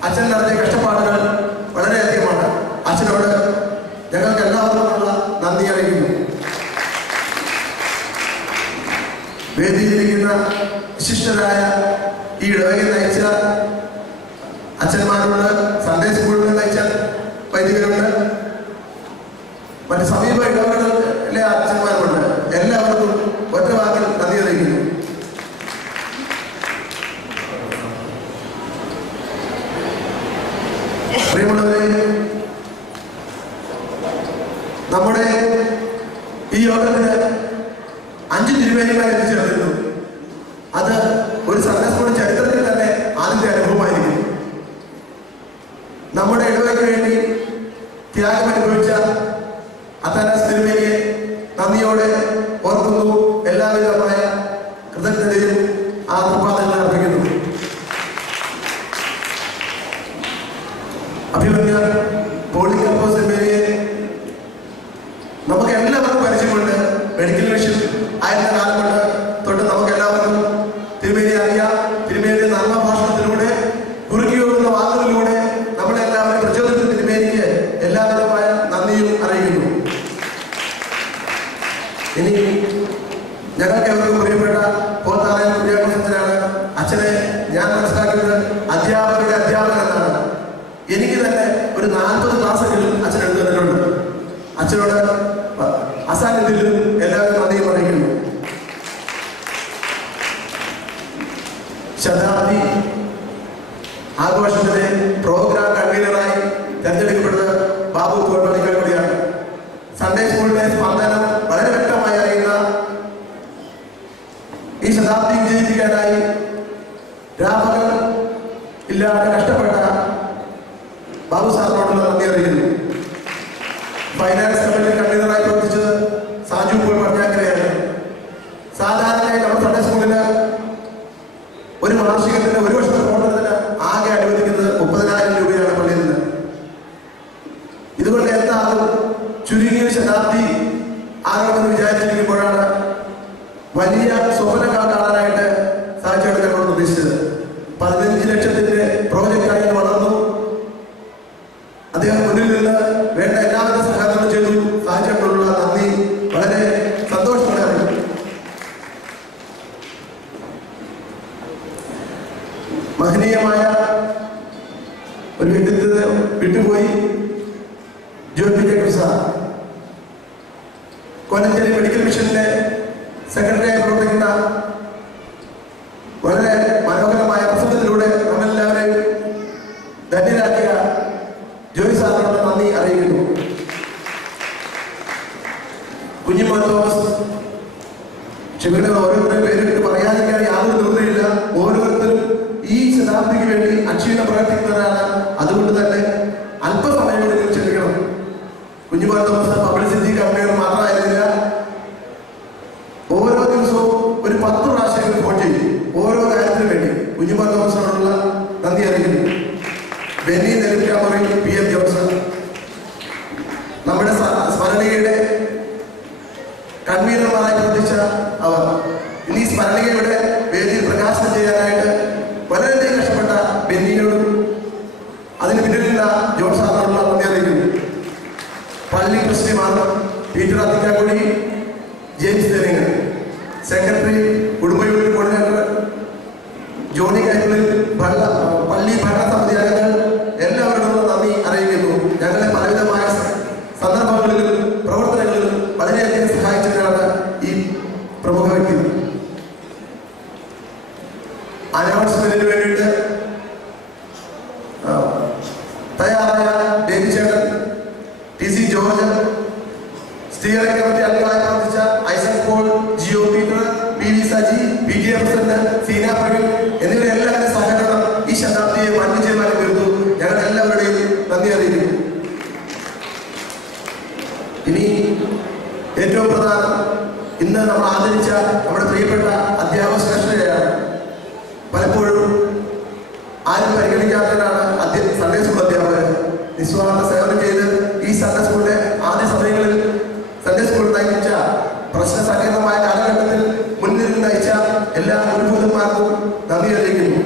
അച്ഛൻ നടത്തിയ കഷ്ടപ്പാടുകൾ വളരെയധികമാണ്. അച്ഛനോട് ഞങ്ങൾക്ക് എല്ലാവർക്കുമുള്ള നന്ദി അറിയിക്കുന്നു. വേദിയിലിരിക്കുന്ന വിശിഷ്ടരായ ഈ ഇടവകയെ നയിച്ച അച്ഛന്മാരുണ്ട്, സൺഡേ സ്കൂളിൽ നയിച്ച വൈദികരുണ്ട്, മറ്റ് സമീപ ഇടവകളിലെ അച്ഛന്മാരുണ്ട്. എല്ലാവർക്കും ഒറ്റ വാക്കിൽ നന്ദി അറിയിക്കുന്നു. പ്രിയമുള്ളവരെ, നമ്മുടെ ഈ യോഗത്തിന് 5 തിരുമേനിമാർ എത്തിച്ചേർന്നിരുന്നു. അത് ഒരു സൺഡേ സ്കൂൾ ചരിത്രത്തിൽ തന്നെ ആദ്യത്തെ അനുഭവമായിരിക്കും. നമ്മുടെ ഇടവകയ്ക്ക് വേണ്ടി ത്യാഗം അനുഭവിച്ച അത്താനാസ് തിരുമേനിയെ നന്ദിയോടെ ഓർക്കുന്നു. എല്ലാവിധമായ കൃതജ്ഞതയും ആ കൃപാദങ്ങൾ അർപ്പിക്കുന്നു. അഭിമന്യ പോളി കമ്പോസ് തിരുമേനിയെ നമുക്ക് എല്ലാവർക്കും പരിചയമുണ്ട്. മെഡിക്കൽ മിഷൻ ആയിരുന്ന കാലം കൊണ്ട് തൊട്ട് നമുക്ക് എല്ലാവർക്കും തിരുമേനിയെ അറിയാം. തിരുമേനിയുടെ നാമഭാഷണത്തിലൂടെ കുറുകിയോടുന്ന വാക്കുകളിലൂടെ നമ്മളെല്ലാവരും പ്രചോദിക്കുന്ന തിരുമേനിക്ക് എല്ലാവിധമായ നന്ദിയും അറിയിക്കുന്നു. ഇനി ഞങ്ങൾക്ക് എവർക്കും പ്രിയപ്പെട്ട പോത്താറായ കുര്യാക്കോസച്ചനാണ്. അച്ഛനെ ഞാൻ മനസ്സിലാക്കുന്നത് അധ്യാപകരുടെ അധ്യാപകൻ എന്നാണ്. എനിക്ക് തന്നെ ഒരു 40 ക്ലാസ്സെങ്കിലും അച്ഛൻ എടുത്തു തന്നിട്ടുണ്ട്. അച്ഛനോട് അസാന്നിധ്യത്തിലും എല്ലാവരും നന്ദിയും അറിയിക്കുന്നു. ശതാബ്ദി ആഘോഷത്തിന്റെ പ്രോഗ്രാം കൺവീനറായി തെരഞ്ഞെടുക്കപ്പെട്ടത് ബാബു തോൽപ്പള്ളിക്കൽ കൂടിയാണ്. സൺഡേ സ്കൂളിലെ സ്പന്ദനം വളരെ വ്യക്തമായി അറിയുന്ന ഈ ശതാബ്ദി വിജയിപ്പിക്കാനായി രാപകൽ ഇല്ലാതെ കഷ്ടപ്പെട്ട ബാബു സാറിനോടുള്ള നന്ദി അറിയിക്കുന്നു. ഫൈനാൻസ് കമ്മിറ്റി കൺവീനറായി പ്രവർത്തിച്ചത് സാജു പോൾ പട്ടാക്കരയാണ്. സാധാരണയായി നമ്മുടെ സൺഡേ സ്കൂളിന് ഒരു വാർഷികത്തിന് 1 വർഷത്തെ പ്രവർത്തനത്തിന് ആകെ അനുവദിക്കുന്നത് 30,000 രൂപയാണ് പള്ളിയിൽ നിന്ന്. ഇതുകൊണ്ട് എന്താകും ചുരുങ്ങിയ ശതാബ്ദി ആകണമെന്ന് വിചാരിച്ചിരിക്കുമ്പോഴാണ് വലിയ സ്വപ്നങ്ങൾ കാണാനായിട്ട് സാധിച്ചെടുക്കാൻ ഉദ്ദേശിച്ചത്. 15 ലക്ഷത്തിന്റെ പ്രോജക്റ്റായി വളർന്നു. അദ്ദേഹം മുന്നിൽ നിന്ന് വേണ്ട എല്ലാവിധ സഹായങ്ങളും ചെയ്തു. സാഹചര്യങ്ങളുള്ള നന്ദി വളരെ സന്തോഷത്തോടെയാണ്. മഹനീയമായ ഒരു വ്യക്തിത്വത്തെ വിട്ടുപോയി ജ്യോതി ജേക്കബ് സാർ. കൊല്ലഞ്ചേരി മെഡിക്കൽ മിഷന്റെ സെക്രട്ടറിയായി പ്രവർത്തിക്കുന്ന വളരെ മനോഹരമായ പ്രസംഗത്തിലൂടെ നമ്മളെല്ലാവരെയും ധന്യരാക്കിയ ജോയി സാറിനോട് നന്ദി അറിയിക്കുന്നു. കുഞ്ഞിമോൻ തോമസ്, ക്ഷമിക്കുന്ന ഓരോരുത്തരും പേരിട്ട് പറയാതിരിക്കാൻ യാതൊരു നിർദ്ദയില്ല. ഓരോരുത്തരും ഈ കുഞ്ഞുമാ തോമസിനോടുള്ള നന്ദി അറിയിക്കുന്നു. ബെന്നി നെല്ലിക്കാമറി PM ജോൺസൺ, നമ്മുടെ സ്മരണികയുടെ കൺവീനർമാരായി പ്രവർത്തിച്ച അവർ ഇനി സ്മരണികയുടെ വേദിയിൽ പ്രകാശനം ചെയ്യാനായിട്ട് വളരെയധികം കഷ്ടപ്പെട്ട ബെന്നിയോടും അതിന് പിന്നിലുള്ള ജോൺ സാറിനോടുള്ള നന്ദി അറിയിക്കുന്നു. പള്ളി പ്രസിഡന്റുമാർ പീറ്റർ അത്തിക്കാക്കുടി, ജെയിംസ് തെരങ്ങ്, സെക്രട്ടറി ഉടുമ്പയൂർ കോർഡിനേറ്റർ ജോണി കൈപ്പിളിൽ, പള്ളി ഭരണസമിതി അംഗങ്ങൾ എല്ലാവരോടും നന്ദി അറിയിക്കുന്നു. ഞങ്ങളെ പലവിധമായ സന്ദർഭങ്ങളിലും പ്രവർത്തനങ്ങളിലും വളരെയധികം സഹായിച്ചിട്ടാണ് ഈ പ്രമുഖ വ്യക്തി. അനൗൺസ്മെന്റിന് വേണ്ടിയിട്ട് തയ്യാറായ ബേബി ചേട്ടൻ, TC ജോർജ്, സ്റ്റിയറിംഗ് കമ്മിറ്റി അംഗങ്ങളായി പ്രവർത്തിച്ച Isaac Paul, Jiyo Peter, PV Saji, PTA president Seena Praveen എന്നിവരെല്ലാവരും സഹകരണം ഈ ശതാബ്ദിയെ വൻ വിജയമായി തീർത്തു. ഞങ്ങൾ എല്ലാവരുടെയും നന്ദി അറിയിക്കുന്നു. ഇനി ഏറ്റവും പ്രധാനം, ഇന്ന് നമ്മൾ ആദരിച്ച നമ്മുടെ പ്രിയപ്പെട്ട അധ്യാപക ശ്രേഷ്ഠതയാണ്. പലപ്പോഴും ആരും പരിഗണിക്കാത്തവരാണ് സൺഡേ സ്കൂൾ അധ്യാപകർ. നിസ്വാർത്ഥ സേവനം ചെയ്ത് ഈ സൺഡേ സ്കൂളിലെ ആദ്യ സമയങ്ങളിൽ സൺഡേ സ്കൂൾ നയിച്ച പ്രശ്ന സങ്കീർണമായ കാലഘട്ടത്തിൽ മുന്നിൽ നയിച്ച എല്ലാ ഗുരുഭൂതന്മാർക്കും നന്ദി അറിയിക്കുന്നു.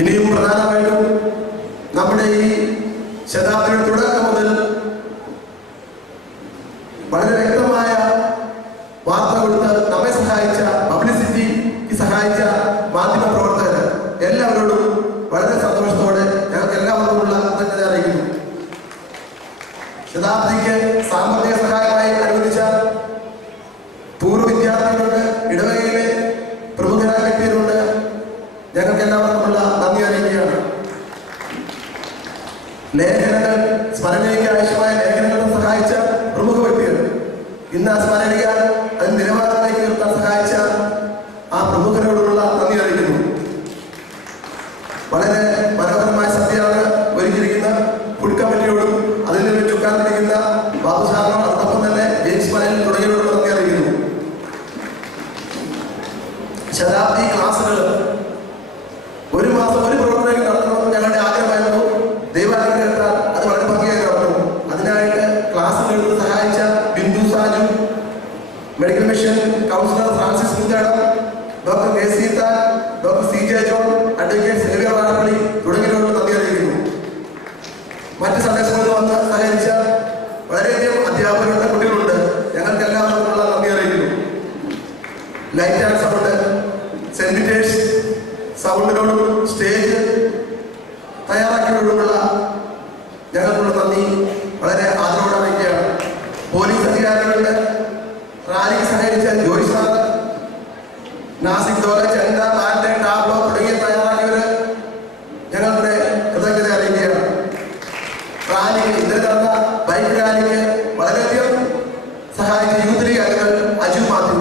ഇനിയും പ്രധാനമായിട്ടും നമ്മുടെ ഈ ശതാബ്ദിയുടെ തുടക്കം മുതൽ വളരെ വ്യക്തമായ വാർത്ത കൊടുത്ത് നമ്മെ സഹായിച്ച, പബ്ലിസിറ്റിക്ക് സഹായിച്ച മാധ്യമ പ്രവർത്തകർ എല്ലാവരോടും വളരെ സന്തോഷത്തോടെ ഞങ്ങൾക്ക് എല്ലാവർക്കുമുള്ള കൃതജ്ഞത അറിയിക്കുന്നു. ശതാബ്ദിക്ക് സാമ്പത്തിക സഹായമായി അനുവദിച്ച പൂർവ്വ വിദ്യാർത്ഥികളുണ്ട്, ഇടവകയിലെ പ്രമുഖരായ വ്യക്തികളുണ്ട്. ഞങ്ങൾക്ക് എല്ലാവർക്കുമുള്ള നന്ദി അറിയിക്കുകയാണ്. ലേഖനങ്ങൾ, സ്മരണയ്ക്ക് ആവശ്യമായ ലേഖനങ്ങളും സഹായിച്ച പ്രമുഖ വ്യക്തികൾ, ഇന്ന് ആ സ്മരണിക അത് നിലവാരത്തിലേക്ക് ഉയർത്താൻ സഹായിച്ച ആ പ്രമുഖരോടുള്ള നന്ദി അറിയിക്കുന്നു. വളരെ മനോഹരമായ സദ്യയാണ് ഒരുക്കിയിരിക്കുന്ന ഫുഡ് കമ്മിറ്റിയോടും അതിൽ നിന്ന് ചുക്കാൻ പിടിക്കുന്ന ബാബു സാറിനോട്, അതോടൊപ്പം തന്നെ ജെയിംസ് മലയിൽ തുടങ്ങിയവരോട് നന്ദി അറിയിക്കുന്നു. ശതാബ്ദി ക്ലാസുകൾ ഒരു മാസം ഒരു പ്രവർത്തനം നടത്തണമെന്ന് ഞങ്ങളുടെ ആഗ്രഹമായിരുന്നു. ദൈവാനുഗ്രഹത്താൽ അത് വളരെ ഭംഗിയായി നടന്നു. അതിനായിട്ട് ക്ലാസ്സുകൾ സഹായിച്ച Bindu Saju, medical mission councillor Francis മുഞ്ചാടം, ഡോക്ടർ കെ സീതാൻ, doctor CJ John, advocate Xavier Vazhappally തുടങ്ങിയവരോട് നന്ദി അറിയിക്കുന്നു. മറ്റ് സൺഡേ സ്കൂളിൽ വന്ന് സഹകരിച്ച വളരെയധികം അധ്യാപകരുടെ കുട്ടികളുണ്ട്. ഞങ്ങൾക്ക് എല്ലാവർക്കുമുള്ള നന്ദി അറിയിക്കുന്നു. Light and sound, saint Peter's സൗണ്ടിനോടും സ്റ്റേജ് തയ്യാറാക്കിയതോടുമുള്ള ഞങ്ങൾക്കുള്ള നന്ദി വളരെ ആദരവോടെ അറിയിക്കുകയാണ്. പോലീസ് അധികാരികളുടെ റാലിക്ക് സഹകരിച്ച ജോയ് സാർ, നാസിക് ദോല, ചന്ദ, പാൻഡ്, ടാബ്ലോ തുടങ്ങിയ തയ്യാറാക്കിയവർ ഞങ്ങളുടെ കൃതജ്ഞത അറിയിക്കുകയാണ്. റാലിക്ക് ഇന്നലെ നടന്ന ബൈക്ക് റാലിക്ക് വളരെയധികം സഹായിച്ച യൂത്ത് ലീഗ് അംഗങ്ങൾ അജു മാത്യു,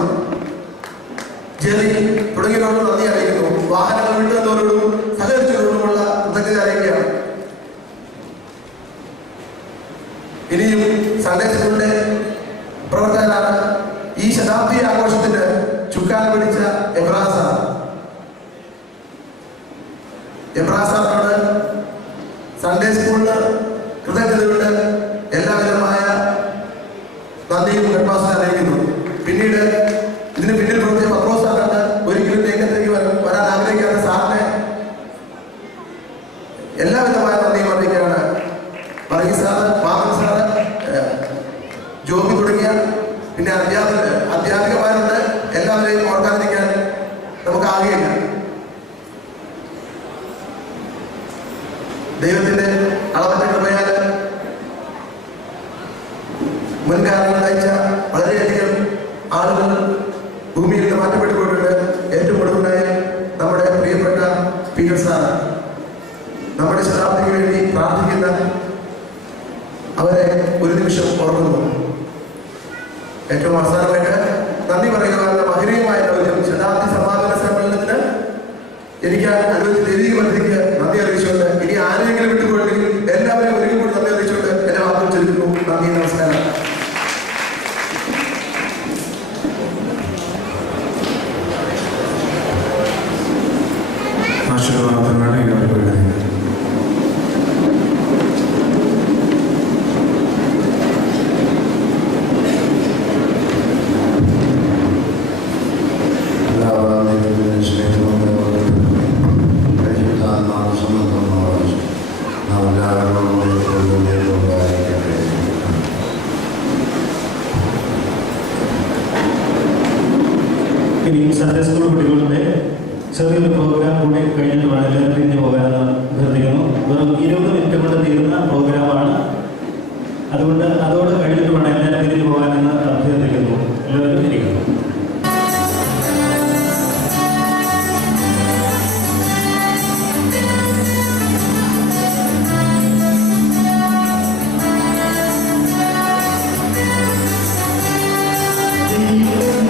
ജെറി തുടങ്ങിയവരോട് നന്ദി അറിയിക്കുന്നു. വാഹനങ്ങൾ വിട്ടുവന്നവരോടും സഹകരിച്ചവരോടുമുള്ള കൃതജ്ഞത അറിയിക്കുകയാണ്. ഇനിയും സൺഡേ സ്കൂളിലെ പ്രവർത്തകരാണ് ഈ ശതാബ്ദി ആഘോഷത്തിന് ചുക്കാൻ പിടിച്ച എബ്രാസാറിനോട് സൺഡേ സ്കൂളിന് കൃതജ്ഞതയുടെ എല്ലാവിധമായ നന്ദിയും ഹെഡ്മാസ്റ്റർ അറിയിക്കുന്നു. പിന്നീട് ഇതിന് പിന്നിൽ പ്രവർത്തിച്ച പത്രോസാറാണ്. ഒരിക്കലും രംഗത്തേക്ക് വരാൻ ആഗ്രഹിക്കാത്ത സാറിനെ എല്ലാവിധമായ നന്ദിയും അറിയിക്കുകയാണ്. പറയി സാറ്, മാമൻ സാറ്, ജോബി തുടങ്ങിയ പിന്നെ അധ്യാപികമാരുണ്ട്. എല്ലാവരെയും ഓർക്കാതിരിക്കാൻ നമുക്കാകുകയില്ല. ദൈവത്തിന്റെ അളവറ്റ കൃപയാൽ മുൻകാലങ്ങൾ നയിച്ച വളരെയധികം ആളുകൾ ഭൂമിയിൽ നിന്ന് മാറ്റപ്പെട്ടുപോയിട്ടുണ്ട്. ഏറ്റവും ഒടുവിലായി നമ്മുടെ പ്രിയപ്പെട്ട പീറ്റർ സാർ, നമ്മുടെ ശതാബ്ദിക്ക് വേണ്ടി പ്രാർത്ഥിക്കുന്ന അവരെ ഒരു നിമിഷം ഓർക്കുന്നു. ഏറ്റവും അവസാനമായിട്ട് നന്ദി പറയുവാനുള്ള മഹനീയമായ ദൗത്യം ശതാബ്ദി സമാപന സമ്മേളനത്തിന് എനിക്ക് അനുവദിച്ച ദേവിക മന്ത്രിക്ക് നന്ദി അറിയിച്ചുകൊണ്ട്, ഇനി ആരെങ്കിലും വിട്ടുപോയെങ്കിൽ എല്ലാവരും ഒരിക്കൽ കൂടി നന്ദി അറിയിച്ചുകൊണ്ട് എന്റെ വാക്കുകൾ ചൊല്ലുന്നു. നന്ദി, നമസ്കാരം. ഇനി സൺഡേ സ്കൂൾ കുട്ടികളുടെ ചെറിയൊരു പ്രോഗ്രാം കൂടി കഴിഞ്ഞിട്ട് വേണം എല്ലാവരും തിരിഞ്ഞു പോകാനെന്ന് അഭ്യർത്ഥിക്കുന്നു. വെറും 20 മിനിറ്റ് കൊണ്ട് തീരുന്ന പ്രോഗ്രാമാണ്. അതുകൊണ്ട് അതോട് കഴിഞ്ഞിട്ട് വേണം എല്ലാവരും തിരിഞ്ഞു പോകാനെന്ന് അഭ്യർത്ഥിക്കുന്നു. എല്ലാവരും ഇരിക്കുന്നു. Thank you.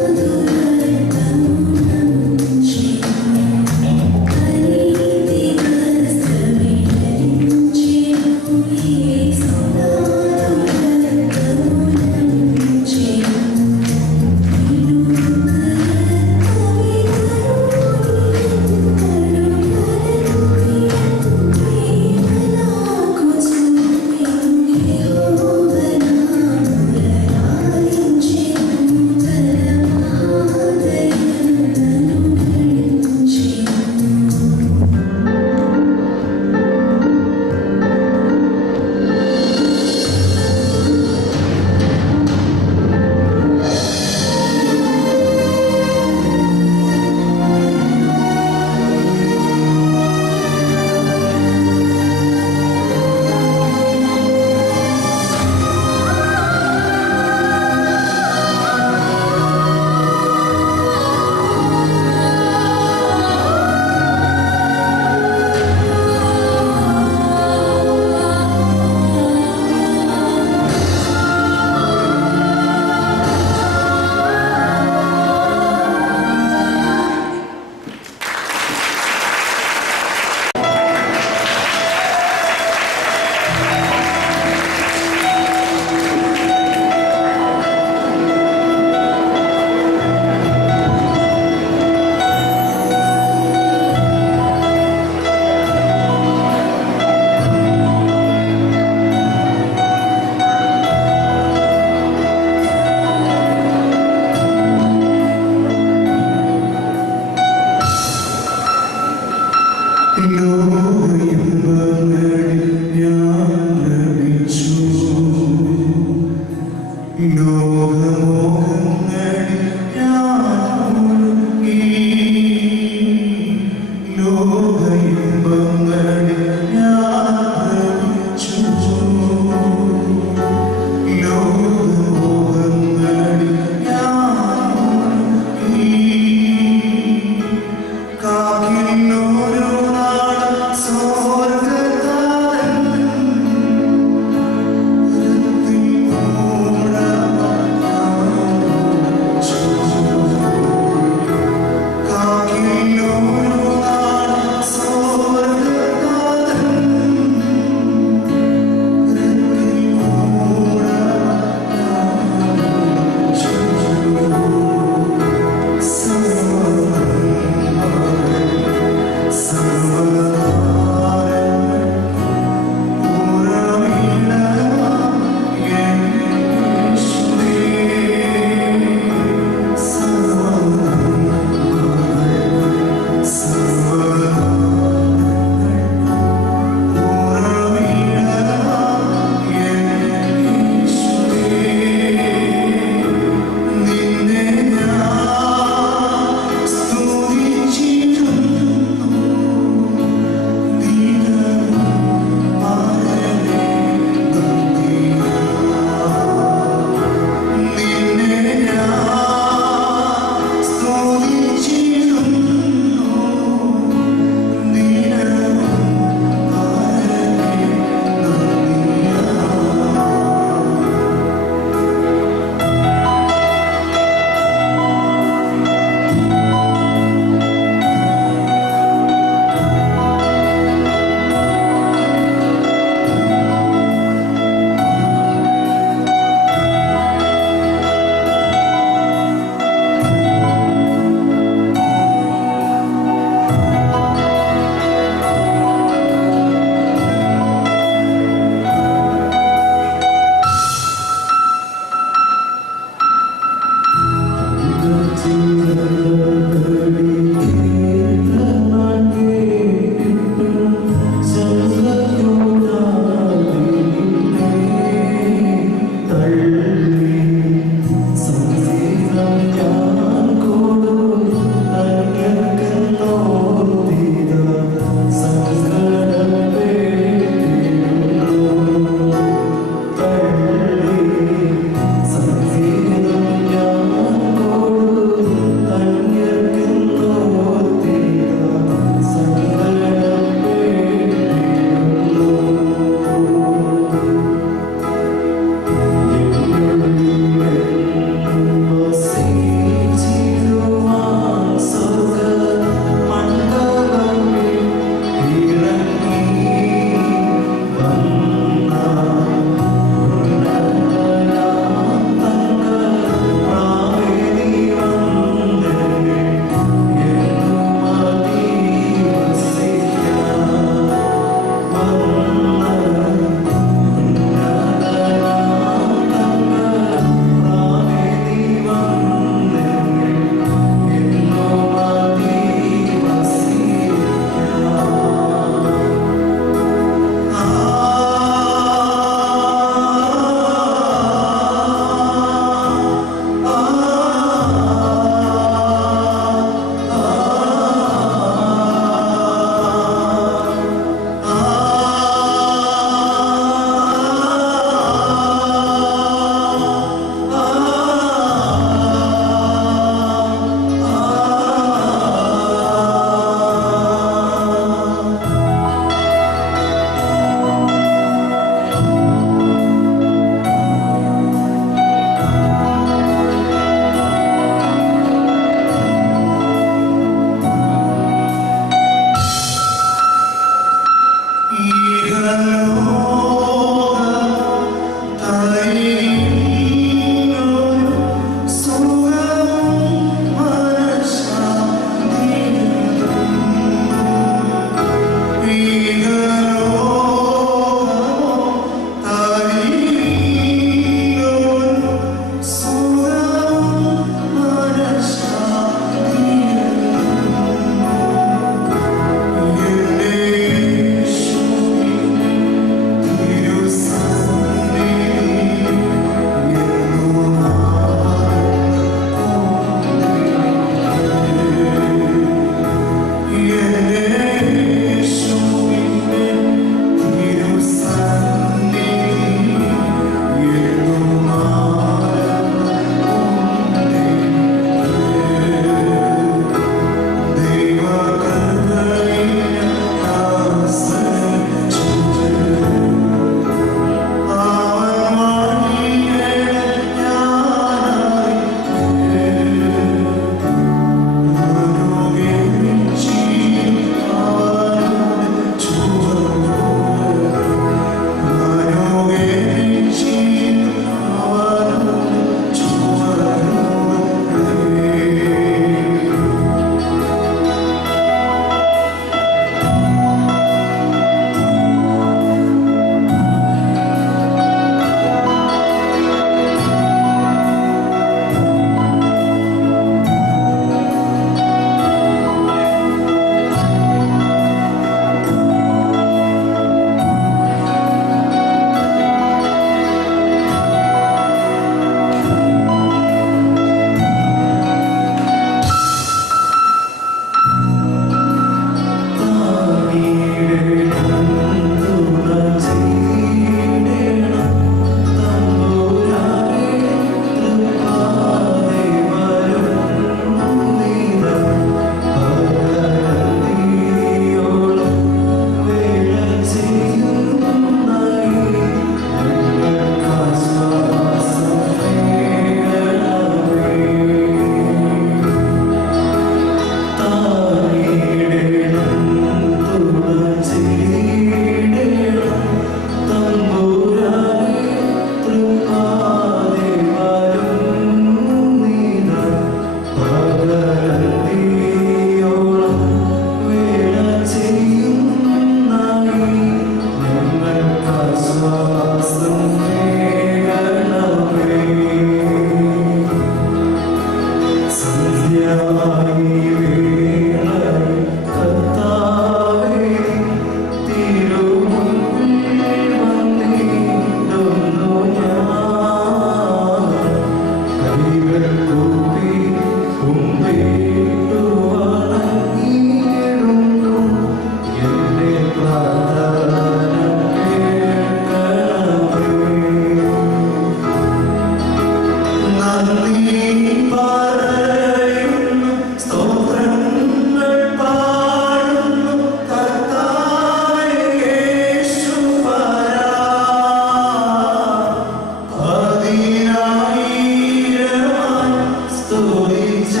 സ്തുതിച്ചെന്നാകിലും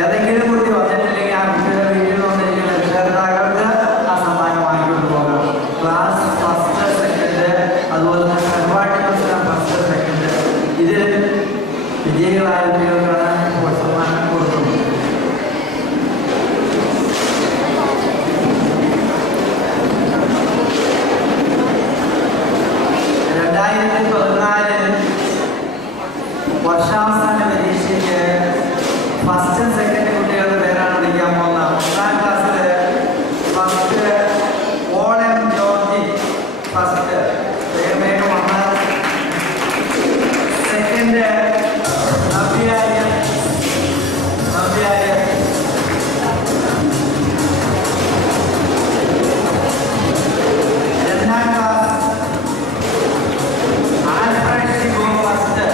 ഏതെങ്കിലും കുട്ടി വന്നിട്ടില്ലെങ്കിൽ ആ കുട്ടിയുടെ വീട്ടിൽ വന്നിരിക്കുന്ന രക്ഷകർത്താക്കൾക്ക് ആ സമ്മാനം വാങ്ങിക്കൊണ്ട് പോകാം. ക്ലാസ് ഫസ്റ്റ് സെക്കൻഡ് അതുപോലെ തന്നെ പരിപാടി മത്സരം ഫസ്റ്റ് സെക്കൻഡ് ഇതിൽ വിജയികളായ കുട്ടികൾക്കാണ് ഇപ്പോൾ സമ്മാനം കൊടുക്കുന്നത്. വർഷാവസാന പരീക്ഷയ്ക്ക് ഫസ്റ്റ് സെക്കൻഡ് കുട്ടികളുടെ പേരാണ് വിളിക്കാൻ പോകുന്നത്. ഒന്നാം ക്ലാസ്സിൽ ഫസ്റ്റ് ഓൾ എം ജോർജി ഫസ്റ്റ് വേഗം വന്നാൽ. സെക്കൻഡ് നവ്യാര്യൻ രണ്ടാം ക്ലാസ് ആൽഫ്രഡ് ഷിബു ഫസ്റ്റ്.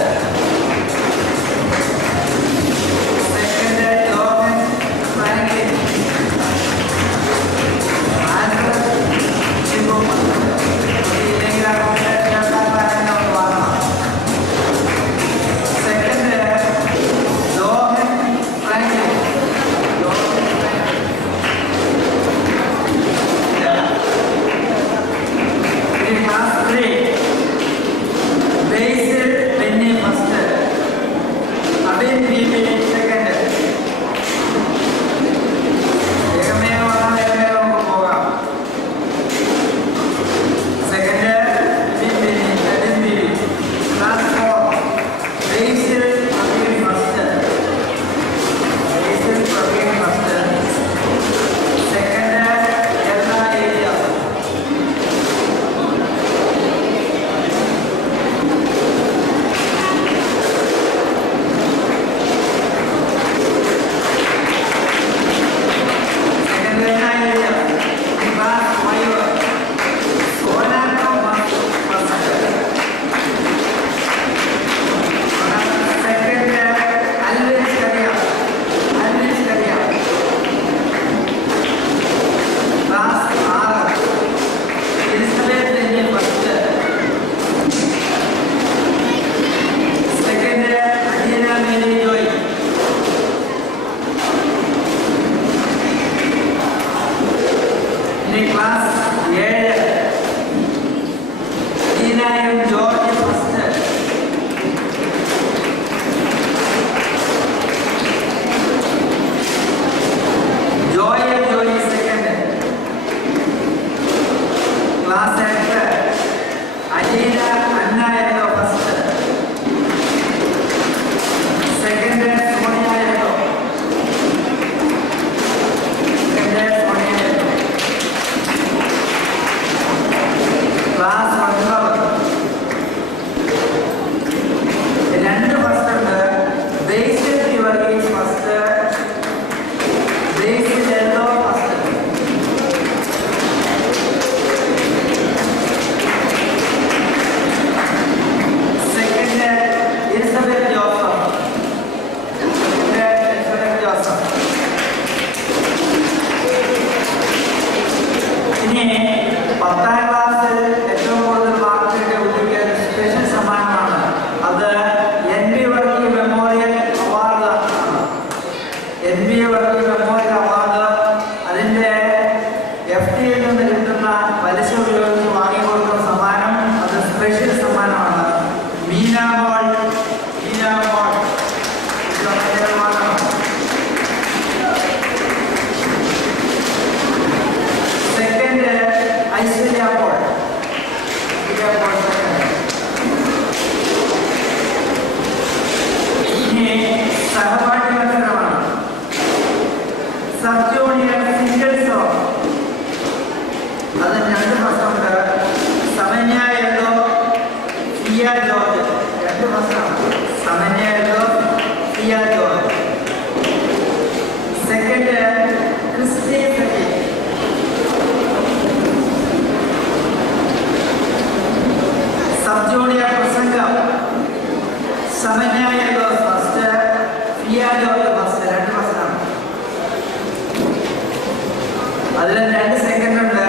അതിൽ 2 സെക്കൻഡ് ഉണ്ട്.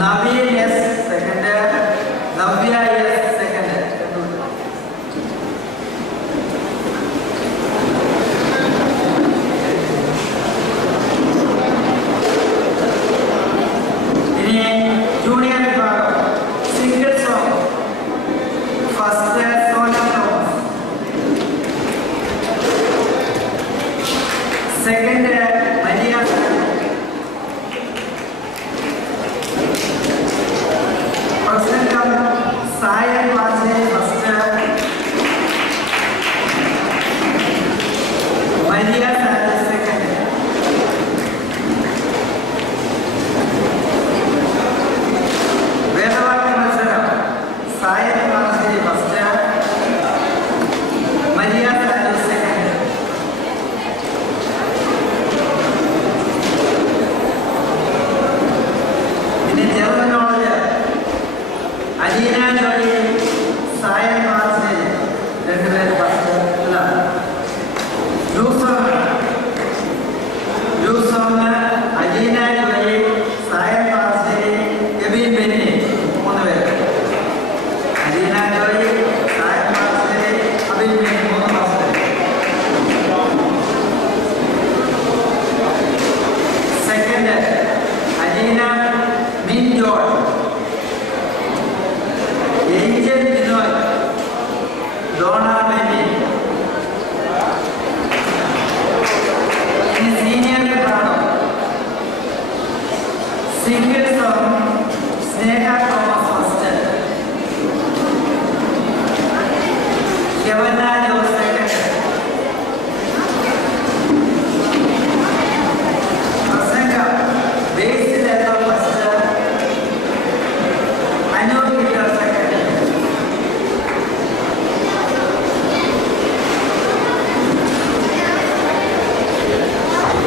Naveen S second, Navya S second. Second Maria president സായൻ വാസേ ഫസ്റ്റ് മരിയ സെക്കൻഡ് വേദവാക്യ മത്സരം സായൻ വാസേ ഫസ്റ്റ് മരിയ സെക്കൻഡ് പിന്നെ ജർമ്മൻ നോളജ് അലീന ജോലി സായൻ വാസേ രണ്ടുപേരും ഫസ്റ്റ് ലൂസോണ് അലീന ജോലി സായൻ വാസേ എബിൻ ബെന്നി മൂന്ന് പേര് അലീന ജോലി സായൻ വാസേ എബിൻ ബെന്നി മൂന്ന് മാസം സെക്കൻഡ് അലീന മിൻ John Angel Binoy Dona Benny ഇനി സീനിയർ വിഭാഗം single song Sneha Thomas first Yavana Jose second പ്രസംഗം Basil first Anu Peter second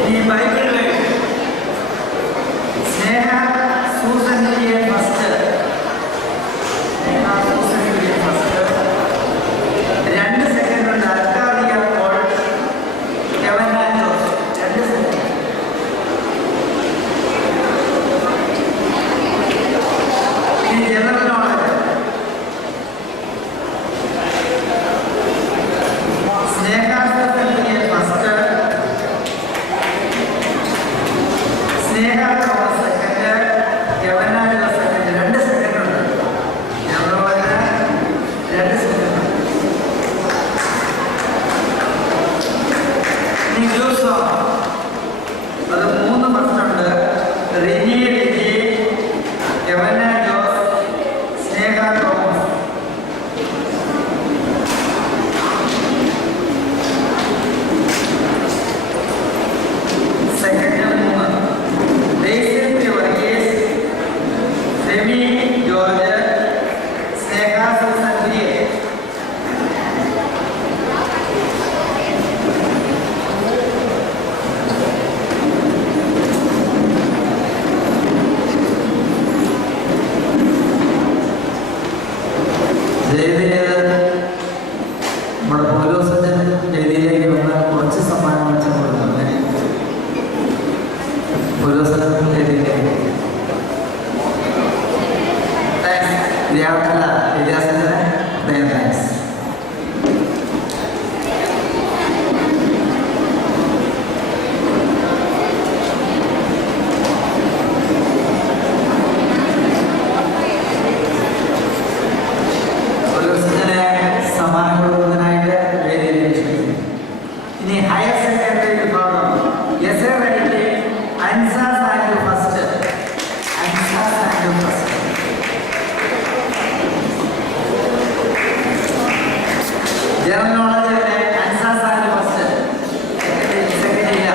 ഇനി Bible word Sneha Susan Kurian first Sneha Susan Kurian first 2 second ഉണ്ട് അൽക്കാരിയ പോൾ യവന ജോസ് 2 സെക്കൻഡ് ഇനി general knowledge Sneha Susan Kurian first Sneha Thomas second Yavana Jose second 2 second ഉണ്ട് general knowledge 2 second ഇനി ലൂസോ അത് 3 പ്രശ്നമുണ്ട് റിനി ലിജി യവന ജോസ് സ്നേഹ തോമസ് സെക്കൻഡ് 3 ബേസിൽ പി വർഗീസ് സെമി ജോർജ് സ്നേഹ സൂസൻ കുര്യൻ നമ്മുടെ പൗലോസിന്റെ വേദിയിലേക്ക് വന്ന കുറച്ച് സമ്മാനം വെച്ചാൽ കൊടുക്കുന്നത് പൗലോസിന്റെ വേദിയിലേക്ക് താങ്ക്സ് സമ്മാനം കൊടുക്കുന്നതിനായിട്ട് വേദിയിലേക്ക് ക്ഷണിക്കുന്നു. ഇനി ഹയർ സെക്കൻഡറി വിഭാഗം എസ് എ റെഡി അൻസ സാൻഡു ഫസ്റ്റ് ജനറൽ നോളജിലെ അൻസ സാൻഡു ഫസ്റ്റ് സെക്കൻഡ് ഇല്ല.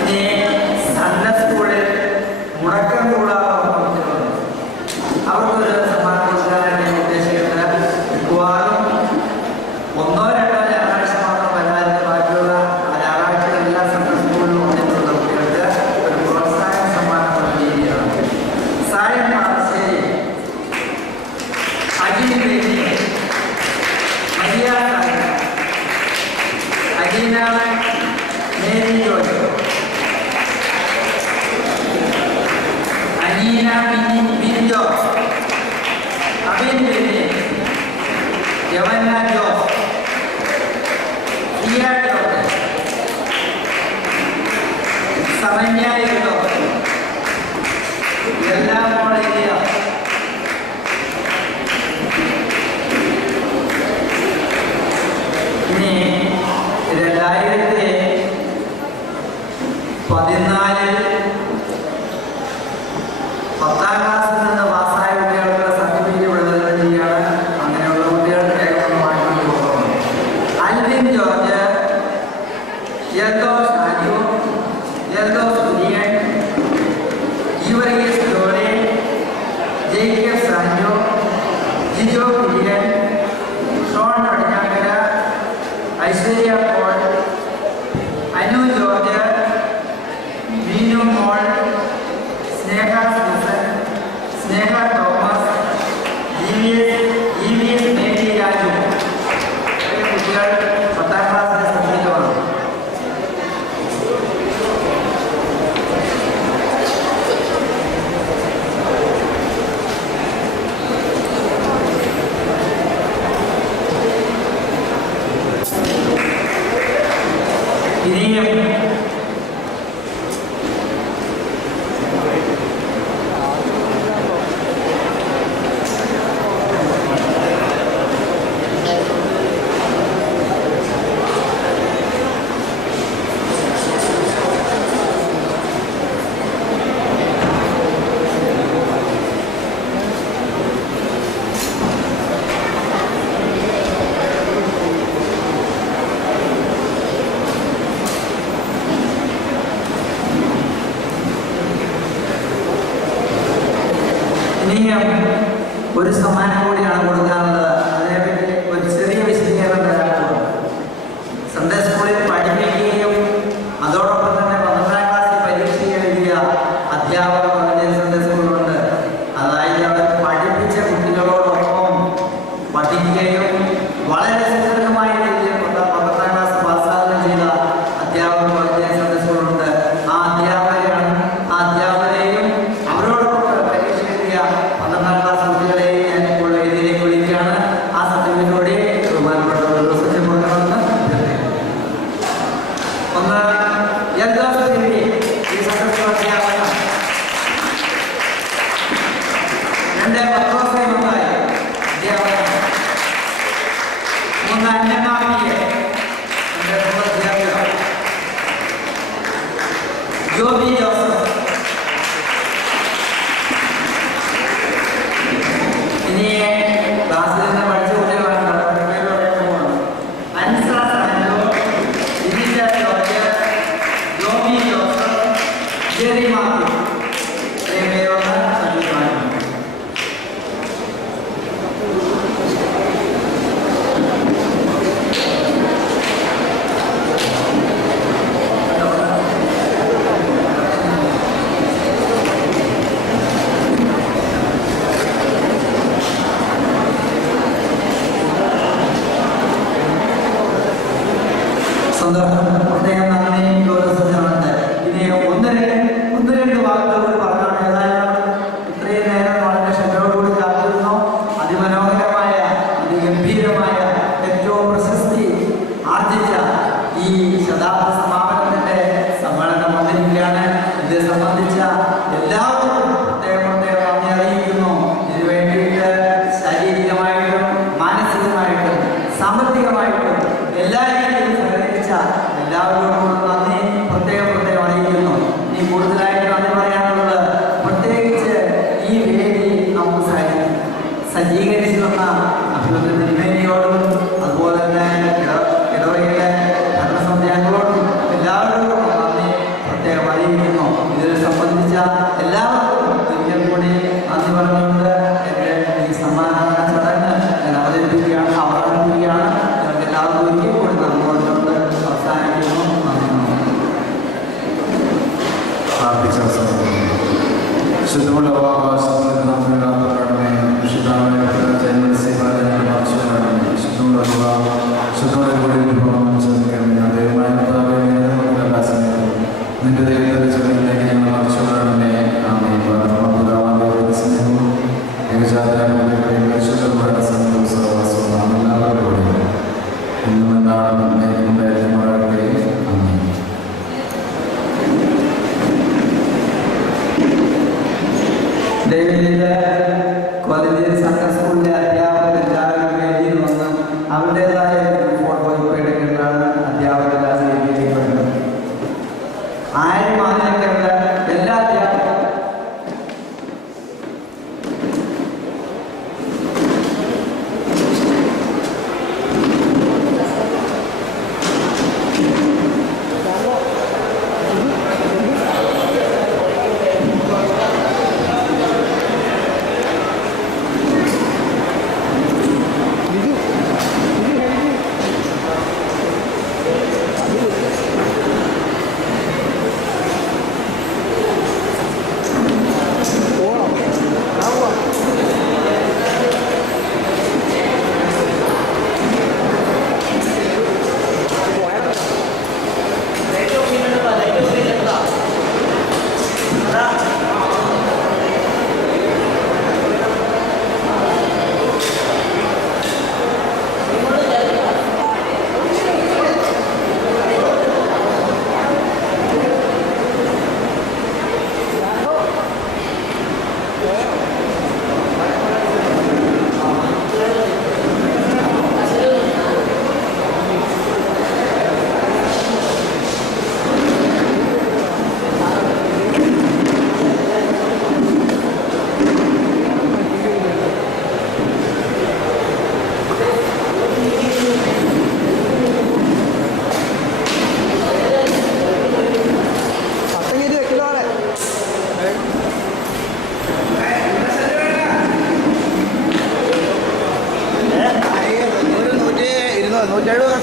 ഇനി സൺഡേ സ്കൂളിൽ മുടക്കം കൂടാതെ അവർക്കൊരു സമ്മാനം കൊടുക്കാനാണ് ഞാൻ ഉദ്ദേശിക്കുന്നത്. മിക്കവാറും 1-2 ഞായറാഴ്ച മാത്രം വരാതെ ബാക്കിയുള്ള ഞായറാഴ്ചകളെല്ലാം സൺഡേ സ്കൂളിൽ വന്നിട്ടുള്ള കുട്ടികൾക്ക് ഒരു പ്രോത്സാഹന സമ്മാനം നൽകിയിരിക്കുകയാണ്. സായം Parassery Ajin baby Maria Ajeena Mary Joy Aneena mini Jose Abin baby യവന ജോസ് സിയ ജോസ് സമന്യ എല്ലാം മോളേരിയ ഐശ്വര്യ പോൾ, അനു ജോർജ്, മീനു മോൾ, സ്നേഹ സൂസൻ, സ്നേഹ തോമസ്, EVS മേരി രാജു. കുട്ടികൾ 10ാം ക്ലാസ്സിലെ സബ്ജക്റ്റുമാണ്. ഇനിയും ഒരു സമ്മാനം കൂടിയാണ് കൊടുക്കാനുള്ളത്. അതിനെപ്പറ്റി ഒരു ചെറിയ വിശദീകരണം തരാനുള്ളത്. സൺഡേ സ്കൂളിൽ പഠിപ്പിക്കുകയും അതോടൊപ്പം തന്നെ 12ാം ക്ലാസ്സിൽ പരീക്ഷ എഴുതിയ അധ്യാപകർ സൺഡേ സ്കൂളിലുണ്ട്. അതായത് അവർ പഠിപ്പിച്ച കുട്ടികളോടൊപ്പം പഠിക്കുകയും വളരെ സുഖകരമായ രീതിയിൽ 12ാം ക്ലാസ് പാസ്സാകുകയും ചെയ്ത അധ്യാപകർ സൺഡേ സ്കൂളിലുണ്ട്. ആ അധ്യാപകരെയും അവരോടൊപ്പം പരീക്ഷ എഴുതിയ 12ാം ക്ലാസ് കുട്ടികളെയും ഞാൻ ഇപ്പോൾ വേദിയിലേക്ക് വിളിക്കുകയാണ്. ആ സർട്ടിഫിക്കറ്റോടെ ബഹുമാനപ്പെട്ട ഒരു ദിവസം കൊടുക്കണമെന്ന് ഒന്ന് ഈ സന്ദർഭം അധ്യാപകൻ 2 പത്രോസായി അധ്യാപകൻ 3 അന്നമാവിയെ അധ്യാപിക ജോബി ജോസഫ്. ഇനി ക്ലാസ്സിൽ നിന്ന് പഠിച്ച കുട്ടികളാണ് അൻസ സാൻഡോ, ദിനിജ George, Joby Joseph, Jerry Mathew. ഇത്രയും പേരുള്ള സജീവമാണ്. പ്രത്യേകം നന്ദി ഗൗരവസൂചനയുണ്ട്. ഇനി ഒന്ന് രണ്ട് വാക്കുകൾ കൂടി പറഞ്ഞാണ്. ഏതായാലും ഇത്രയും നേരം വളരെ ശ്രദ്ധയോടുകൂടി കാത്തിരുന്നു. അതിമനോഹരമായ അതിഗംഭീരമായ ഏറ്റവും പ്രശസ്തി ആർജിച്ച ഈ ശതാബ്ദ സമാപനത്തിന്റെ സമ്മേളനം വന്നിരിക്കുകയാണ്. ഇത് സംബന്ധിച്ച എല്ലാവർക്കും പ്രത്യേകം നന്ദി അറിയിക്കുന്നു. ഇതിനു വേണ്ടിയിട്ട് ശാരീരികമായിട്ടും മാനസികമായിട്ടും സാമ്പത്തികമായിട്ടും എല്ലാ രീതിയിലും സഹകരിച്ച എല്ലാവരോടും നന്ദി പ്രത്യേകം അറിയിക്കുന്നു. ഇനി കൂടുതലായിട്ട് നന്ദി പറയാനുള്ളത് പ്രത്യേകിച്ച് ഈ വേദി നമുക്ക് സജ്ജീകരിച്ചു തന്ന അഭിനന്ദ തിരുമേനിയോടും അതുപോലെ തന്നെ ഇടവകയിലെ ഭരണസമിതികളോടും എല്ലാവരോടും നന്ദി പ്രത്യേകം അറിയിക്കുന്നു. ഇതിൽ സംബന്ധിച്ച എല്ലാവർക്കും ഒരിക്കൽ കൂടി നന്ദി പറഞ്ഞുകൊണ്ട് എൻ്റെ ഈ സമ്മാന ചടങ്ങ് ഞാൻ അവതരിപ്പിക്കുകയാണ്. ഞങ്ങൾക്ക് എല്ലാവർക്കും ഒരിക്കൽ കൂടി നന്ദി പറഞ്ഞുകൊണ്ട് അവസാനിക്കുന്നു. ശുദ്ധമുള്ള നിന്റെ ദൈവത്തിന്റെ ചടങ്ങിലേക്ക് ഞങ്ങൾ മറിച്ചുകൊള്ളണമേ. ഏകജാതരുടെ സന്തോഷവാസവും നാം എല്ലാവരോടും ഇന്നും എന്നാണ് ഡേവിഡിന്റെ കോളേജിൽ സൺഡേ സ്കൂളിലെ അധ്യാപകർ എല്ലാവരും വേദിയിൽ വന്ന് അവരുടേതായ ഫോട്ടോ എടുക്കേണ്ടതാണ് അധ്യാപകർ വേദിയിലേക്ക്. ആരും അതിനൊക്കെ എല്ലാ അധ്യാപകരും ആ